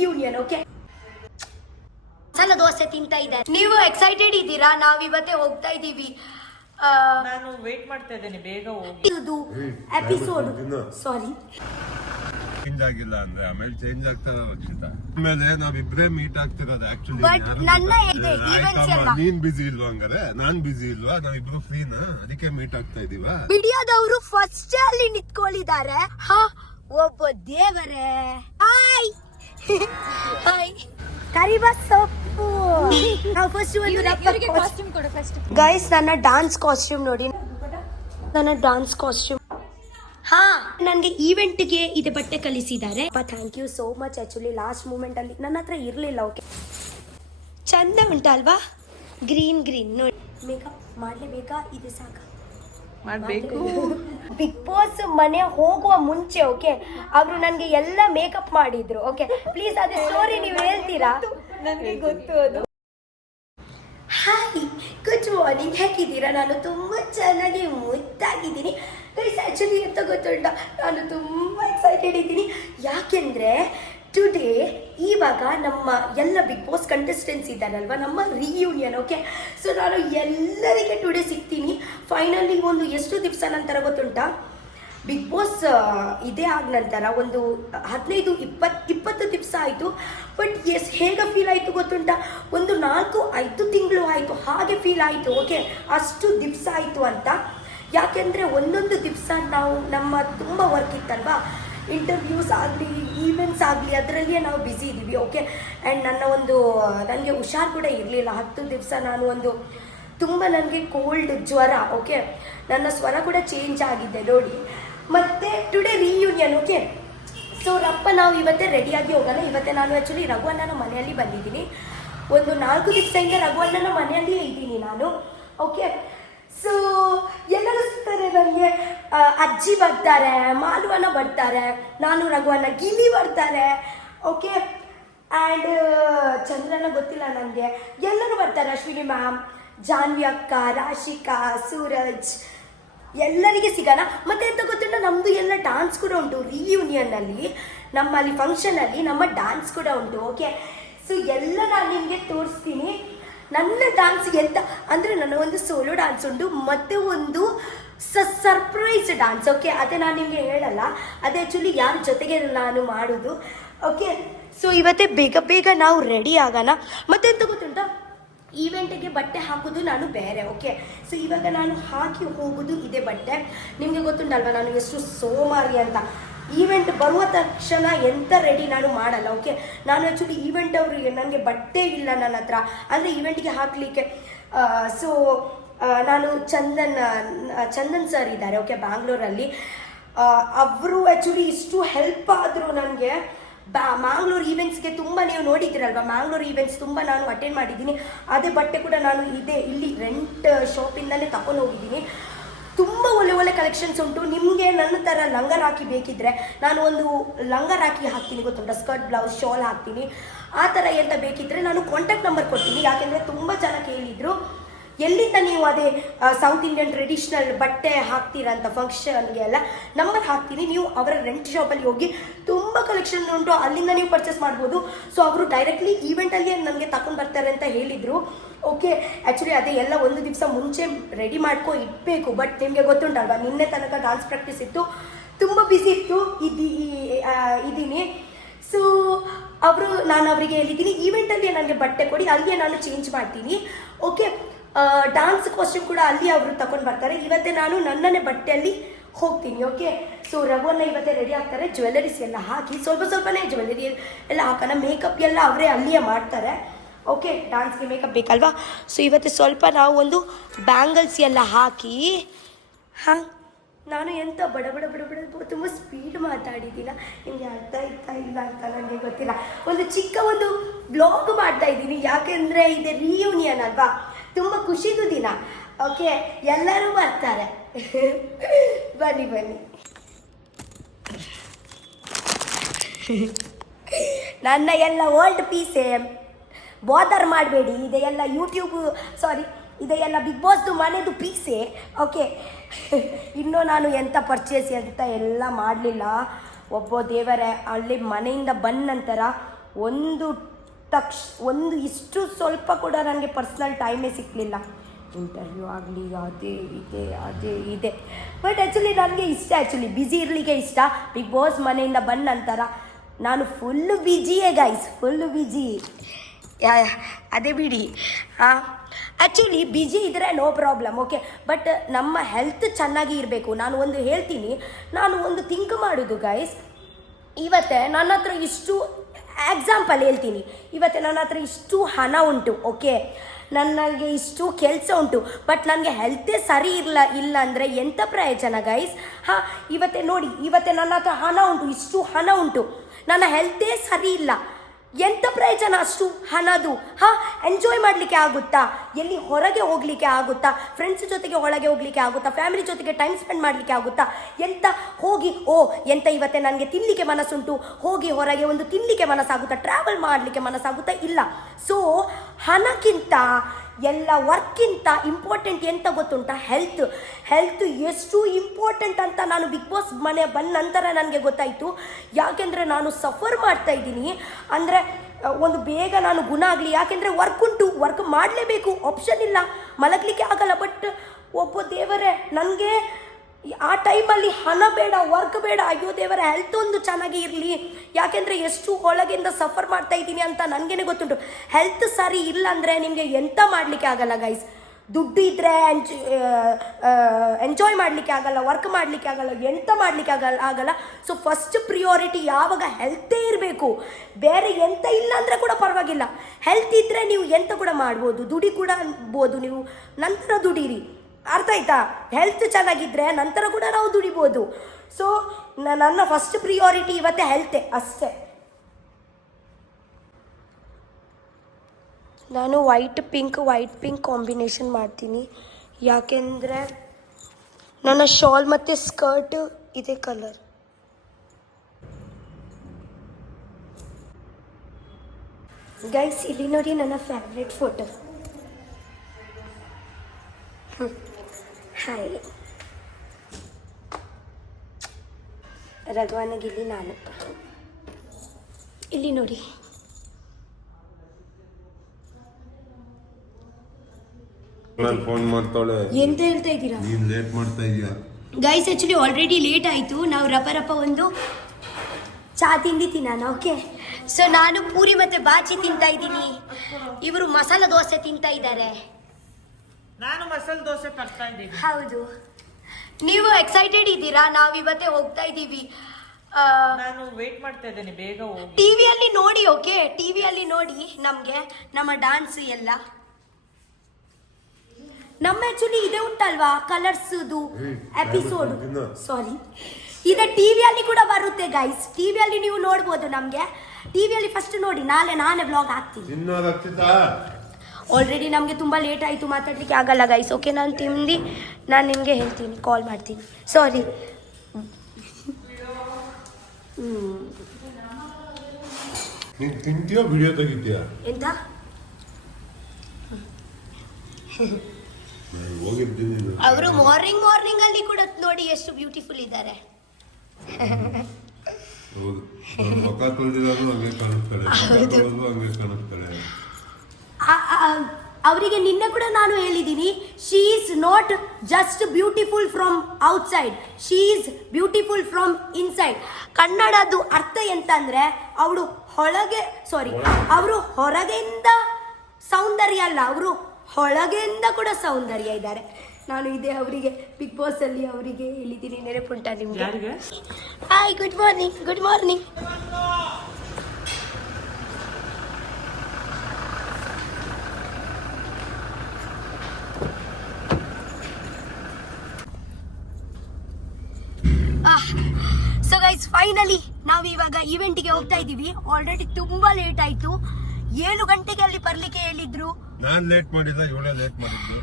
Reunion. Okay, masala dosa ತಿಂತಾ ಇದ್ದಾರೆ. ನೀವು ಎಕ್ಸೈಟೆಡ್ ಇದ್ದೀರಾ? ನಾವಿವತ್ತೇ ಹೋಗ್ತಾ ಇದ್ದೀವಿ. ನಾನು ವೇಟ್ ಮಾಡ್ತಾ ಇದ್ದೇನೆ, ಬೇಗ ಹೋಗಿ. ಇದು ಎಪಿಸೋಡ್ ಸಾರಿ ಚೇಂಜ್ ಆಗಿಲ್ಲ ಅಂದ್ರೆ ಆಮೇಲೆ ಚೇಂಜ್ ಆಗ್ತಾರ ರಕ್ಷಿತಾ. ಆಮೇಲೆ ನಾವಿಬ್ರೇ ಮೀಟ್ ಆಗ್ತಿರೋದು ಆಕ್ಚುಲಿ. ನೀನ್ ಬಿಸಿ ಇಲ್ವಾ ಹಂಗಾರೆ? ನಾನ್ ಬಿಸಿ ಇಲ್ವಾ? ನಾವಿಬ್ರು ಫ್ರೀನಾ? ಅದಕ್ಕೆ ಮೀಟ್ ಆಗ್ತಾ ಇದೀವ. ವಿಡಿಯೋದವರು ಫಸ್ಟ್ ಅಲ್ಲಿ ನಿಂತ್ಕೊಂಡಿದ್ದಾರೆ. ಒಬ್ಬ ದೇವರೇ. ಹಾಯ್ ಹಾಯ್ ಕರಿಬಾ ಸೊಪ್ಪು. ನಾವು ಫಸ್ಟ್ ಒಂದು ಕಾಸ್ಟ್ಯೂಮ್ ಕೊಡು ಫಸ್ಟ್. ಗೈಸ್, ನನ್ನ ಡಾನ್ಸ್ ಕಾಸ್ಟ್ಯೂಮ್ ನೋಡಿ, ನನ್ನ ಡಾನ್ಸ್ ಕಾಸ್ಟ್ಯೂಮ್. ಹಾ, ನನಗೆ ಈವೆಂಟ್ಗೆ ಇದು ಬಟ್ಟೆ ಕಲಿಸಿದ್ದಾರೆ. Thank you so much. Actually last moment ಅಲ್ಲಿ ನನ್ನ ಹತ್ರ ಇರಲಿಲ್ಲ. ಓಕೆ, ಚಂದ ಉಂಟಲ್ವಾ? ಗ್ರೀನ್ ಗ್ರೀನ್ ನೋಡಿ. ಮೇಕಪ್ ಮಾಡಲೇಬೇಕಾ? ಇದು ಸಾಕ ಮಾಡ್ಬೇಕು. ಬಿಗ್ ಬಾಸ್ ಮನೆ ಹೋಗುವ ಮುಂಚೆ ಓಕೆ ಅವರು ನನಗೆ ಎಲ್ಲ ಮೇಕಪ್ ಮಾಡಿದ್ರು. ಓಕೆ, ಪ್ಲೀಸ್ ಅದೇ ಸ್ಟೋರಿ ನೀವು ಹೇಳ್ತೀರಾ? ನನಗೆ ಗೊತ್ತು ಅದು. Hi, good morning. ಹೇಗಿದ್ದೀರಾ? ನಾನು ತುಂಬ ಚೆನ್ನಾಗಿ ಮುದ್ದಾಗಿದ್ದೀನಿ. ಗೈಸ್, ಆ್ಯಕ್ಚುಲಿ ಎಂತ ಗೊತ್ತುಂಟ, ನಾನು ತುಂಬ ಎಕ್ಸೈಟೆಡ್ ಇದ್ದೀನಿ. ಯಾಕೆಂದರೆ ಟುಡೇ ಇವಾಗ ನಮ್ಮ ಎಲ್ಲ ಬಿಗ್ ಬಾಸ್ ಕಂಟೆಸ್ಟೆಂಟ್ಸ್ ಇದ್ದಾರಲ್ವ, ನಮ್ಮ ರಿಯೂನಿಯನ್. ಓಕೆ, ಸೊ ನಾನು ಎಲ್ಲರಿಗೆ ಟುಡೇ ಸಿಗ್ತೀನಿ. ಫೈನಲಿ ಒಂದು ಎಷ್ಟು ದಿವಸ ನಂತರ ಗೊತ್ತುಂಟಾ, ಬಿಗ್ ಬಾಸ್ ಇದೇ ಆದ ನಂತರ ಒಂದು 15-20 ದಿವಸ ಆಯಿತು. ಬಟ್ ಹೇಗೆ ಫೀಲ್ ಆಯಿತು ಗೊತ್ತುಂಟಾ, ಒಂದು 4-5 ತಿಂಗಳು ಆಯಿತು ಹಾಗೆ ಫೀಲ್ ಆಯಿತು. ಓಕೆ, ಅಷ್ಟು ದಿವಸ ಆಯಿತು ಅಂತ. ಯಾಕೆಂದರೆ ಒಂದೊಂದು ದಿವಸ ನಾವು ನಮ್ಮ ತುಂಬ ವರ್ಕ್ ಇತ್ತಲ್ವಾ, ಇಂಟರ್ವ್ಯೂಸ್ ಆಗಲಿ ಈವೆಂಟ್ಸ್ ಆಗಲಿ ಅದರಲ್ಲಿಯೇ ನಾವು ಬ್ಯುಸಿ ಇದ್ದೀವಿ. ಓಕೆ, ಆ್ಯಂಡ್ ನನಗೆ ಹುಷಾರು ಕೂಡ ಇರಲಿಲ್ಲ 10 ದಿವಸ. ನಾನು ತುಂಬ ನನಗೆ ಕೋಲ್ಡ್ ಜ್ವರ. ಓಕೆ, ನನ್ನ ಸ್ವರ ಕೂಡ ಚೇಂಜ್ ಆಗಿದೆ ನೋಡಿ. ಮತ್ತು ಟುಡೇ ರಿಯೂನಿಯನ್. ಓಕೆ, ಸೊ ನಾವು ಇವತ್ತೇ ರೆಡಿಯಾಗಿ ಹೋಗೋಣ. ಇವತ್ತೇ ನಾನು ಆ್ಯಕ್ಚುಲಿ ರಘುವಣ್ಣನ ಮನೆಯಲ್ಲಿ ಬಂದಿದ್ದೀನಿ. ಒಂದು 4 ದಿವಸದಿಂದ ರಘುವಣ್ಣನ ಮನೆಯಲ್ಲಿಯೇ ಇದ್ದೀನಿ ನಾನು. ಓಕೆ, ಸೊ ಎಲ್ಲರೂ ಸಿಗ್ತಾರೆ ನನಗೆ. ಅಜ್ಜಿ ಬರ್ತಾರೆ, ಮಾಲುವಣ್ಣ ಬರ್ತಾರೆ, ನಾನು ರಘುವಣ್ಣ, ಗಿಲಿ ಬರ್ತಾರೆ. ಓಕೆ, ಆ್ಯಂಡ್ ಚಂದ್ರನ ಗೊತ್ತಿಲ್ಲ ನನಗೆ, ಎಲ್ಲರೂ ಬರ್ತಾರೆ. ಅಶ್ವಿನಿ ಮ್ಯಾಮ್, ಜಾನ್ವಿ ಅಕ್ಕ, ರಾಶಿಕಾ, ಸೂರಜ್, ಎಲ್ಲರಿಗೆ ಸಿಗೋಣ. ಮತ್ತೆ ಎಂತ ಗೊತ್ತುಂಟ, ನಮ್ಮದು ಎಲ್ಲ ಡಾನ್ಸ್ ಕೂಡ ಉಂಟು ರಿಯೂನಿಯನ್ನಲ್ಲಿ. ನಮ್ಮಲ್ಲಿ ಫಂಕ್ಷನಲ್ಲಿ ನಮ್ಮ ಡಾನ್ಸ್ ಕೂಡ ಉಂಟು. ಓಕೆ, ಸೊ ಎಲ್ಲ ನಾನು ನಿಮಗೆ ತೋರಿಸ್ತೀನಿ. ನನ್ನ ಡ್ಯಾನ್ಸ್ಗೆ ಎಂತ ಅಂದರೆ, ನನ್ನ ಒಂದು ಸೋಲೋ ಡ್ಯಾನ್ಸ್ ಉಂಟು ಮತ್ತು ಒಂದು ಸರ್ಪ್ರೈಸ್ ಡ್ಯಾನ್ಸ್. ಓಕೆ, ಅದೇ ನಾನು ನಿಮಗೆ ಹೇಳಲ್ಲ, ಅದೇ ಆ್ಯಕ್ಚುಲಿ ಯಾರ ಜೊತೆಗೆ ನಾನು ಮಾಡೋದು. ಓಕೆ, ಸೊ ಇವತ್ತೇ ಬೇಗ ನಾವು ರೆಡಿ ಆಗೋಣ. ಮತ್ತೆ ಎಂತ ಗೊತ್ತುಂಟ, ಈವೆಂಟಿಗೆ ಬಟ್ಟೆ ಹಾಕೋದು ನಾನು ಬೇರೆ. ಓಕೆ, ಸೊ ಇವಾಗ ನಾನು ಹಾಕಿ ಹೋಗೋದು ಇದೇ ಬಟ್ಟೆ. ನಿಮಗೆ ಗೊತ್ತುಂಟಲ್ವ ನಾನು ಎಷ್ಟು ಸೋಮಾರಿ ಅಂತ. ಈವೆಂಟ್ ಬರುವ ತಕ್ಷಣ ಎಂತ ರೆಡಿ ನಾನು ಮಾಡಲ್ಲ. ಓಕೆ, ನಾನು ಆ್ಯಕ್ಚುಲಿ ಈವೆಂಟ್ ಅವರು ನನಗೆ ಬಟ್ಟೆ ಇಲ್ಲ ನನ್ನ ಹತ್ರ, ಅಂದರೆ ಈವೆಂಟ್ಗೆ ಹಾಕಲಿಕ್ಕೆ. ಸೊ ನಾನು ಚಂದನ್ ಸರ್ ಇದ್ದಾರೆ. ಓಕೆ, ಬ್ಯಾಂಗ್ಳೂರಲ್ಲಿ. ಅವರು ಆ್ಯಕ್ಚುಲಿ ಇಷ್ಟು ಹೆಲ್ಪ್ ಆದರು ನನಗೆ. ಮ್ಯಾಂಗ್ಳೂರ್ ಈವೆಂಟ್ಸ್ಗೆ ತುಂಬ ನೀವು ನೋಡಿದ್ದೀರಲ್ವ, ಮ್ಯಾಂಗ್ಳೂರ್ ಈವೆಂಟ್ಸ್ ತುಂಬ ನಾನು ಅಟೆಂಡ್ ಮಾಡಿದ್ದೀನಿ. ಅದೇ ಬಟ್ಟೆ ಕೂಡ ನಾನು ಇಲ್ಲಿ ರೆಂಟ್ ಶಾಪಿಂದಲೇ ತಗೊಂಡು ಹೋಗಿದ್ದೀನಿ. ತುಂಬ ಒಳ್ಳೆ ಕಲೆಕ್ಷನ್ಸ್ ಉಂಟು. ನಿಮಗೆ ನನ್ನ ಥರ ಲಂಗ ರಾಖಿ ಬೇಕಿದ್ರೆ ನಾನು ಒಂದು ಲಂಗ ರಾಖಿ ಹಾಕ್ತೀನಿ, ಗೊತ್ತುಂಟ, ಸ್ಕರ್ಟ್ ಬ್ಲೌಸ್ ಶಾಲ್ ಹಾಕ್ತೀನಿ. ಆ ಥರ ಎಂತ ಬೇಕಿದ್ರೆ ನಾನು ಕಾಂಟ್ಯಾಕ್ಟ್ ನಂಬರ್ ಕೊಡ್ತೀನಿ. ಯಾಕೆಂದರೆ ತುಂಬ ಜನ ಕೇಳಿದರು, ಎಲ್ಲಿಂದ ನೀವು ಅದೇ ಸೌತ್ ಇಂಡಿಯನ್ ಟ್ರೆಡಿಷ್ನಲ್ ಬಟ್ಟೆ ಹಾಕ್ತೀರಾ ಅಂತ ಫಂಕ್ಷನ್ಗೆ ಎಲ್ಲ ನಂಬರ್ ಹಾಕ್ತೀನಿ. ನೀವು ಅವರ ರೆಂಟ್ ಶಾಪಲ್ಲಿ ಹೋಗಿ ತುಂಬ ಕಲೆಕ್ಷನ್ ಉಂಟು, ಅಲ್ಲಿಂದ ನೀವು ಪರ್ಚೇಸ್ ಮಾಡ್ಬೋದು. ಸೊ ಅವರು ಡೈರೆಕ್ಟ್ಲಿ ಈವೆಂಟಲ್ಲಿ ನನಗೆ ತಗೊಂಡು ಬರ್ತಾರೆ ಅಂತ ಹೇಳಿದರು. ಓಕೆ, ಆ್ಯಕ್ಚುಲಿ ಅದೇ ಎಲ್ಲ ಒಂದು ದಿವಸ ಮುಂಚೆ ರೆಡಿ ಮಾಡ್ಕೊ ಇಡಬೇಕು. ಬಟ್ ನಿಮಗೆ ಗೊತ್ತುಂಟಲ್ವ, ನಿನ್ನೆ ತನಕ ಡಾನ್ಸ್ ಪ್ರಾಕ್ಟೀಸ್ ಇತ್ತು, ತುಂಬ ಬ್ಯುಸಿ ಇತ್ತು ಇದ್ದೀನಿ. ಸೊ ನಾನು ಅವರಿಗೆ ಹೇಳಿದ್ದೀನಿ, ಈವೆಂಟಲ್ಲಿ ನನಗೆ ಬಟ್ಟೆ ಕೊಡಿ, ಅಲ್ಲಿಯೇ ನಾನು ಚೇಂಜ್ ಮಾಡ್ತೀನಿ. ಓಕೆ, ಡಾನ್ಸ್ ಕಾಸ್ಟ್ಯೂಮ್ ಕೂಡ ಅಲ್ಲಿ ಅವರು ತಗೊಂಡು ಬರ್ತಾರೆ. ಇವತ್ತೇ ನಾನು ನನ್ನನ್ನೇ ಬಟ್ಟೆಯಲ್ಲಿ ಹೋಗ್ತೀನಿ. ಓಕೆ, ಸೊ ರಘುವನ್ನ ಇವತ್ತೇ ರೆಡಿ ಆಗ್ತಾರೆ. ಜ್ಯುವೆಲರೀಸ್ ಎಲ್ಲ ಹಾಕಿ ಸ್ವಲ್ಪನೇ ಜ್ಯುವೆಲರಿ ಎಲ್ಲ ಹಾಕೋಣ. ಮೇಕಪ್ ಎಲ್ಲ ಅವರೇ ಅಲ್ಲಿಯೇ ಮಾಡ್ತಾರೆ. ಓಕೆ, ಡಾನ್ಸ್ಗೆ ಮೇಕಪ್ ಬೇಕಲ್ವಾ. ಸೊ ಇವತ್ತು ಸ್ವಲ್ಪ ನಾವು ಒಂದು ಬ್ಯಾಂಗಲ್ಸ್ ಎಲ್ಲ ಹಾಕಿ, ಹಾಂ ನಾನು ಎಂತ ಬಡ ತುಂಬ ಸ್ಪೀಡ್ ಮಾತಾಡಿದ್ದಿಲ್ಲ, ನಿಮಗೆ ಅರ್ಥ ಇರ್ತಾ ಇಲ್ಲ ಅಂತ ನನಗೆ ಗೊತ್ತಿಲ್ಲ. ಒಂದು ಚಿಕ್ಕ ಬ್ಲಾಗ್ ಮಾಡ್ತಾ ಇದ್ದೀನಿ, ಯಾಕೆಂದರೆ ಇದು ರಿಯೂನಿಯನ್ ಅಲ್ವಾ, ತುಂಬ ಖುಷಿದು ದಿನ. ಓಕೆ, ಎಲ್ಲರೂ ಬರ್ತಾರೆ. ಬನ್ನಿ ನನ್ನ ಎಲ್ಲ ಓಲ್ಡ್ ಪೀಸೇ, ಬಾದರ್ ಮಾಡಬೇಡಿ. ಇದೆಲ್ಲ ಇದೆಲ್ಲ ಬಿಗ್ ಬಾಸ್ದು ಮನೆದು ಪೀಸೆ. ಓಕೆ, ಇನ್ನೂ ನಾನು ಎಂಥ ಪರ್ಚೇಸ್ ಎಲ್ಲ ಮಾಡಲಿಲ್ಲ. ಒಬ್ಬ ದೇವರೇ, ಅಲ್ಲಿ ಮನೆಯಿಂದ ಬಂದ ನಂತರ ಒಂದು ಇಷ್ಟು ಸ್ವಲ್ಪ ಕೂಡ ನನಗೆ ಪರ್ಸ್ನಲ್ ಟೈಮೇ ಸಿಕ್ಕಲಿಲ್ಲ. ಇಂಟರ್ವ್ಯೂ ಆಗಲಿ ಅದೇ ಇದೆ ಬಟ್ ಆ್ಯಕ್ಚುಲಿ ನನಗೆ ಇಷ್ಟ, ಬ್ಯುಸಿ ಇರಲಿಕ್ಕೆ ಇಷ್ಟ. ಬಿಗ್ ಬಾಸ್ ಮನೆಯಿಂದ ಬಂದ ನಂತರ ನಾನು ಫುಲ್ಲು ಬ್ಯುಸಿಯೇ ಗೈಸ್, ಫುಲ್ಲು ಬ್ಯುಸಿ. ಅದೇ ಬಿಡಿ. ಆ್ಯಕ್ಚುಲಿ ಬ್ಯುಸಿ ಇದ್ದರೆ ನೋ ಪ್ರಾಬ್ಲಮ್, ಓಕೆ. ಬಟ್ ನಮ್ಮ ಹೆಲ್ತ್ ಚೆನ್ನಾಗಿ ಇರಬೇಕು. ನಾನು ಒಂದು ಹೇಳ್ತೀನಿ, ನಾನು ಒಂದು ಥಿಂಕ್ ಮಾಡೋದು ಗೈಸ್, ಇವತ್ತೇ ನನ್ನ ಹತ್ರ ಇಷ್ಟು ಎಕ್ಸಾಂಪಲ್ ಹೇಳ್ತೀನಿ, ಇವತ್ತೇ ನನ್ನ ಹತ್ರ ಇಷ್ಟು ಹಣ ಉಂಟು, ಓಕೆ, ನನಗೆ ಇಷ್ಟು ಕೆಲಸ ಉಂಟು, ಬಟ್ ನನಗೆ ಹೆಲ್ತೇ ಸರಿ ಇಲ್ಲ ಅಂದರೆ ಎಂಥ ಪ್ರಯೋಜನ ಗೈಸ್? ಇವತ್ತೇ ನೋಡಿ, ಇವತ್ತೇ ನನ್ನ ಹತ್ರ ಹಣ ಉಂಟು, ಇಷ್ಟು ಹಣ ಉಂಟು, ನನ್ನ ಹೆಲ್ತೇ ಸರಿ ಇಲ್ಲ, ಎಂಥ ಪ್ರಯೋಜನ ಅಷ್ಟು ಹಣದು? ಎಂಜಾಯ್ ಮಾಡಲಿಕ್ಕೆ ಆಗುತ್ತಾ? ಎಲ್ಲಿ ಹೊರಗೆ ಹೋಗಲಿಕ್ಕೆ ಆಗುತ್ತಾ? ಫ್ರೆಂಡ್ಸ್ ಜೊತೆಗೆ ಒಳಗೆ ಹೋಗಲಿಕ್ಕೆ ಆಗುತ್ತಾ? ಫ್ಯಾಮಿಲಿ ಜೊತೆಗೆ ಟೈಮ್ ಸ್ಪೆಂಡ್ ಮಾಡಲಿಕ್ಕೆ ಆಗುತ್ತಾ? ಎಂತ ಹೋಗಿ ಎಂತ ಇವತ್ತೇ ನನಗೆ ತಿನ್ನಲಿಕ್ಕೆ ಮನಸ್ಸುಂಟು, ಹೋಗಿ ಹೊರಗೆ ಒಂದು ತಿನ್ನಲಿಕ್ಕೆ ಮನಸ್ಸಾಗುತ್ತಾ? ಟ್ರಾವೆಲ್ ಮಾಡಲಿಕ್ಕೆ ಮನಸ್ಸಾಗುತ್ತಾ? ಇಲ್ಲ. ಸೊ ಹಣಕ್ಕಿಂತ ಎಲ್ಲ ವರ್ಕ್ಕಿಂತ ಇಂಪಾರ್ಟೆಂಟ್ ಎಂತ ಗೊತ್ತುಂಟಾ? ಹೆಲ್ತ್ ಎಷ್ಟು ಇಂಪಾರ್ಟೆಂಟ್ ಅಂತ ನಾನು ಬಿಗ್ ಬಾಸ್ ಮನೆ ಬಂದ ನಂತರ ನನಗೆ ಗೊತ್ತಾಯಿತು. ಯಾಕೆಂದರೆ ನಾನು ಸಫರ್ ಮಾಡ್ತಾ ಇದ್ದೀನಿ, ಅಂದರೆ ಒಂದು ಬೇಗ ನಾನು ಗುಣ ಆಗಲಿ. ಯಾಕೆಂದರೆ ವರ್ಕ್ ಉಂಟು, ವರ್ಕ್ ಮಾಡಲೇಬೇಕು, ಆಪ್ಷನ್ ಇಲ್ಲ, ಮಲಗಲಿಕ್ಕೆ ಆಗಲ್ಲ. ಬಟ್ ಒಬ್ಬ ದೇವರೇ, ನನಗೆ ಆ ಟೈಮಲ್ಲಿ ಹಣ ಬೇಡ, ವರ್ಕ್ ಬೇಡ, ಅಯ್ಯೋ ದೇವರ ಹೆಲ್ತ್ ಒಂದು ಚೆನ್ನಾಗಿ ಇರಲಿ. ಯಾಕೆಂದರೆ ಎಷ್ಟು ಒಳಗಿಂದ ಸಫರ್ ಮಾಡ್ತಾ ಇದ್ದೀನಿ ಅಂತ ನನಗೇನೆ ಗೊತ್ತುಂಟು. ಹೆಲ್ತ್ ಸರಿ ಇಲ್ಲ ಅಂದರೆ ನಿಮಗೆ ಎಂತ ಮಾಡಲಿಕ್ಕೆ ಆಗಲ್ಲ ಗೈಸ್. ದುಡ್ಡು ಇದ್ದರೆ ಎಂಜಾಯ್ ಮಾಡಲಿಕ್ಕೆ ಆಗಲ್ಲ, ವರ್ಕ್ ಮಾಡಲಿಕ್ಕೆ ಆಗಲ್ಲ, ಎಂತ ಮಾಡಲಿಕ್ಕೆ ಆಗಲ್ಲ. ಸೊ ಫಸ್ಟ್ ಪ್ರಿಯಾರಿಟಿ ಯಾವಾಗ ಹೆಲ್ತೇ ಇರಬೇಕು. ಬೇರೆ ಎಂತ ಇಲ್ಲ ಅಂದರೆ ಕೂಡ ಪರವಾಗಿಲ್ಲ, ಹೆಲ್ತ್ ಇದ್ದರೆ ನೀವು ಎಂತ ಕೂಡ ಮಾಡ್ಬೋದು, ದುಡಿ ಕೂಡ ಅನ್ಬೋದು ನೀವು, ನಂತರ ದುಡೀರಿ. ಅರ್ಥ ಆಯ್ತಾ? ಹೆಲ್ತ್ ಚೆನ್ನಾಗಿದ್ದರೆ ನಂತರ ಕೂಡ ನಾವು ದುಡಿಬೋದು. ಸೊ ನನ್ನ ಫಸ್ಟ್ ಪ್ರಿಯಾರಿಟಿ ಇವತ್ತೇ ಹೆಲ್ತೇ ಅಷ್ಟೇ. ನಾನು ವೈಟ್ ಪಿಂಕ್ ಕಾಂಬಿನೇಷನ್ ಮಾಡ್ತೀನಿ. ಯಾಕೆಂದರೆ ನನ್ನ ಶಾಲ್ ಮತ್ತು ಸ್ಕರ್ಟ್ ಇದೇ ಕಲರ್. ಗೈಸ್ ಇಲ್ಲಿ ನೋಡಿ ನನ್ನ ಫೇವ್ರೆಟ್ ಫೋಟೋ. ಹಾಯ್ ರಘುವನಗಿಲ್ಲಿ ನಾನು. ಇಲ್ಲಿ ನೋಡಿ, ಫೋನ್ ಮಾಡ್ತಾಳೆ. ಎಂತ ಹೇಳ್ತಾ ಇದ್ದೀರಾ? ನೀನ್ ಲೇಟ್ ಮಾಡ್ತಾ ಇದೀಯಾ ಗೈಸ್? ಆ್ಯಕ್ಚುಲಿ ಆಲ್ರೆಡಿ ಲೇಟ್ ಆಯಿತು. ನಾವು ರಪ ಒಂದು ಚಾ ತಿಂದಿದ್ದೀನಿ ನಾನು, ಓಕೆ. ಸೊ ನಾನು ಪೂರಿ ಮತ್ತು ಬಾಜಿ ತಿಂತಾ ಇದ್ದೀನಿ, ಇವರು ಮಸಾಲ ದೋಸೆ ತಿಂತಾ ಇದ್ದಾರೆ. ನಾನು ಮಸಾಲೆ ದೋಸೆ ತರ್ತಾ ಇದ್ದೀನಿ. ಹೌದು, ನೀವು ಎಕ್ಸೈಟೆಡ್ ಇದ್ದೀರಾ? ನಾವು ಇವತ್ತೇ ಹೋಗ್ತಾ ಇದ್ದೀವಿ. ನಾನು ವೇಟ್ ಮಾಡ್ತಾ ಇದ್ದೇನೆ, ಬೇಗ ಹೋಗಿ. ಟಿವಿಯಲ್ಲಿ ನೋಡಿ, ಓಕೆ, ಟಿವಿಯಲ್ಲಿ ನೋಡಿ ನಮಗೆ ನಮ್ಮ ಡಾನ್ಸ್ ಎಲ್ಲ. ನಮ್ಮ ಆ್ಯಕ್ಚುಲಿ ಇದೆ ಉಂಟಲ್ವಾ ಕಲರ್ಸ್ದು ಎಪಿಸೋಡ್, ಸಾರಿ, ಇದೆ ಟಿವಿಯಲ್ಲಿ ಕೂಡ ಬರುತ್ತೆ ಗೈಸ್. ಟಿವಿಯಲ್ಲಿ ನೀವು ನೋಡ್ಬೋದು. ನಮಗೆ ಟಿವಿಯಲ್ಲಿ ಫಸ್ಟ್ ನೋಡಿ, ನಾನೇ ವ್ಲಾಗ್ ಹಾಕ್ತೀನಿ. ಆಲ್ರೆಡಿ ನಮಗೆ ತುಂಬ ಲೇಟ್ ಆಯಿತು, ಮಾತಾಡಲಿಕ್ಕೆ ಆಗಲ್ಲ ಗೈಸ್, ಓಕೆ. ನಾನು ನಿಮಗೆ ಹೇಳ್ತೀನಿ, ಕಾಲ್ ಮಾಡ್ತೀನಿ, ಸಾರಿ. ತಿಂತೀಯೋ ವಿಡಿಯೋ ತೆಗಿತೀಯಾ? ಎಂತ ಅವರು ಮಾರ್ನಿಂಗ್ ಅಲ್ಲಿ ಕೂಡ ನೋಡಿ ಎಷ್ಟು ಬ್ಯೂಟಿಫುಲ್ ಇದ್ದಾರೆ. ಮುಖ ತೊಳೆದಿರೋದು ಹಂಗೆ ಕಾಣಿಸ್ತಾರೆ, ಅವರಿಗೆ ನಿನ್ನೆ ಕೂಡ ನಾನು ಹೇಳಿದ್ದೀನಿ, she is not just beautiful from outside, she is beautiful from inside. ಕನ್ನಡದ್ದು ಅರ್ಥ ಎಂತ ಅಂದರೆ ಅವರು ಹೊರಗೆಯಿಂದ ಸೌಂದರ್ಯ ಅಲ್ಲ, ಅವರು ಒಳಗೆಯಿಂದ ಕೂಡ ಸೌಂದರ್ಯ ಇದ್ದಾರೆ. ನಾನು ಇದೇ ಅವರಿಗೆ ಬಿಗ್ ಬಾಸ್ ಅಲ್ಲಿ ಅವರಿಗೆ ಹೇಳಿದ್ದೀನಿ, ನೆನಪುಂಟ ನಿಮಗೆ? Hi, good morning. So guys, finally ನಾವು ಇವಾಗ ಇವೆಂಟ್ಗೆ ಹೋಗ್ತಾ ಇದ್ದೀವಿ. ಆಲ್ರೆಡಿ ತುಂಬಾ ಲೇಟ್ ಆಯ್ತು. 7 ಗಂಟೆಗೆ ಅಲ್ಲಿ ಬರ್ಲಿಕ್ಕೆ ಹೇಳಿದ್ರು. ನಾನ್ ಲೇಟ್ ಮಾಡಿಲ್ಲ, ಇವಳೇ ಲೇಟ್ ಮಾಡಿದ್ರು.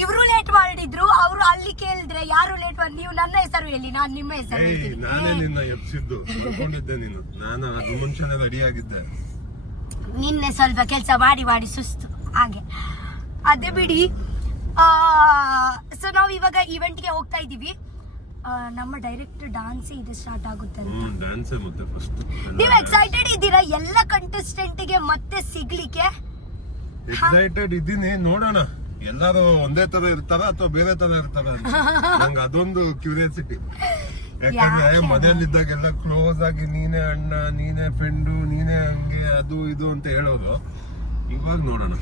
ಇವರು ಲೇಟ್ ಮಾಡಿದ್ರು. ಅವರು ಅಲ್ಲಿ ಕೇಳಿದ್ರೆ ಯಾರು ಲೇಟ್ ಮಾಡಿ, ನೀವು ನನ್ನ ಹೆಸರು ಹೇಳಿ, ನಾನು ನಿಮ್ಮ ಹೆಸರು ಹೇಳ್ತೀನಿ. ನಾನೇ ನಿನ್ನ ಎಬ್ಸಿದ್ದು, ತಿಳ್ಕೊಂಡಿದ್ದೆ ನೀನು. ನಾನು ಅದು ಮುಂಚೆನೆ ರೆಡಿ ಆಗಿದ್ದೆ. ನಿನ್ನೆ ಸ್ವಲ್ಪ ಕೆಲಸ ಮಾಡಿ ಸುಸ್ತು, ಹಾಗೆ. ಅದೇ ಬಿಡಿ. ಸೊ ನಾವು ಇವಾಗ ಇವೆಂಟ್ಗೆ ಹೋಗ್ತಾ ಇದ್ದೀವಿ. ನಮ್ಮ ಡೈರೆಕ್ಟ್ ಡಾನ್ಸ್ ಇದು ಸ್ಟಾರ್ಟ್ ಆಗುತ್ತೆ ಅಂತ. ಡ್ಯಾನ್ಸೇ ಮತ್ತೆ ಫಸ್ಟ್. ನೀವು ಎಕ್ಸೈಟೆಡ್ ಇದ್ದೀರಾ ಎಲ್ಲ ಕಂಟೆಸ್ಟೆಂಟ್ಗೆ ಮತ್ತೆ ಸಿಗ್ಲಿಕ್ಕೆ? ಎಕ್ಸೈಟೆಡ್ ಇದ್ದೀನಿ, ನೋಡೋಣ ಎಲ್ಲಾರು ಒಂದೇ ತರ ಇರ್ತಾರ ಅಥವಾ ಬೇರೆ ತರ ಇರ್ತಾರ ಅಂತ. ನಂಗೆ ಅದೊಂದು ಕ್ಯೂರಿಯಾಸಿಟಿ. ಯಾಕಂದ್ರೆ ಮನೆಯಲ್ಲಿದ್ದಾಗೆಲ್ಲ ಕ್ಲೋಸ್ ಆಗಿ ನೀನೇ ಅಣ್ಣ, ನೀನೇ ಫ್ರೆಂಡು, ನೀನೇ ಹಂಗೆ ಅದು ಇದು ಅಂತ ಹೇಳೋದು. ಇವಾಗ ನೋಡೋಣ.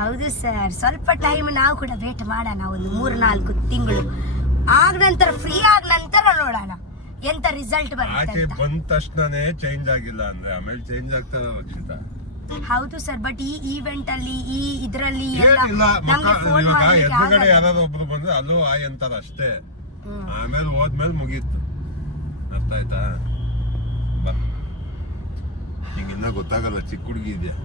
ಹೌದು ಸರ್, ಸ್ವಲ್ಪ ಟೈಮ್ ನಾವು ಕೂಡ ವೇಟ್ ಮಾಡೋಣ, ಒಂದು 3-4 ತಿಂಗಳು ಆಗ ನಂತರ ಫ್ರೀ ಆದ ನಂತರ ನೋಡೋಣ ಎಂತ ರಿಸಲ್ಟ್ ಬರುತ್ತೆ ಆಚೆ ಅಂತ. ಬಂದ ತಕ್ಷಣನೇ ಚೇಂಜ್ ಆಗಿಲ್ಲ ಅಂದ್ರೆ ಆಮೇಲೆ ಚೇಂಜ್ ಆಗ್ತಾರ ರಕ್ಷಿತಾ. ಹೌದು ಸರ್, ಬಟ್ ಈ ಈವೆಂಟ್ ಅಲ್ಲಿ ಈ ಇದ್ರಲ್ಲಿ ಎಲ್ಲ ಏನಿಲ್ಲ, ನಮ್ಗೆ ಫೋನ್ ಇವಾಗ ಮಾಡ್ಲಿಕ್ಕೆ ಎದುರುಗಡೆ ಆಗಲ್ಲ. ಯಾರಾದ್ರು ಒಬ್ರು ಬಂದ್ರೆ ಅಲ್ಲೋ ಆಯ್ ಅಂತಾರ ಅಷ್ಟೇ. ಆಮೇಲೆ ಹೋದ್ಮೇಲೆ ಮುಗೀತು. ಅರ್ಥ ಆಯ್ತಾ? ಬಾ, ಹಿಂಗಿನ್ನ ಗೊತ್ತಾಗಲ್ಲ, ಚಿಕ್ಕ ಹುಡುಗಿ ಇದೆಯಾ.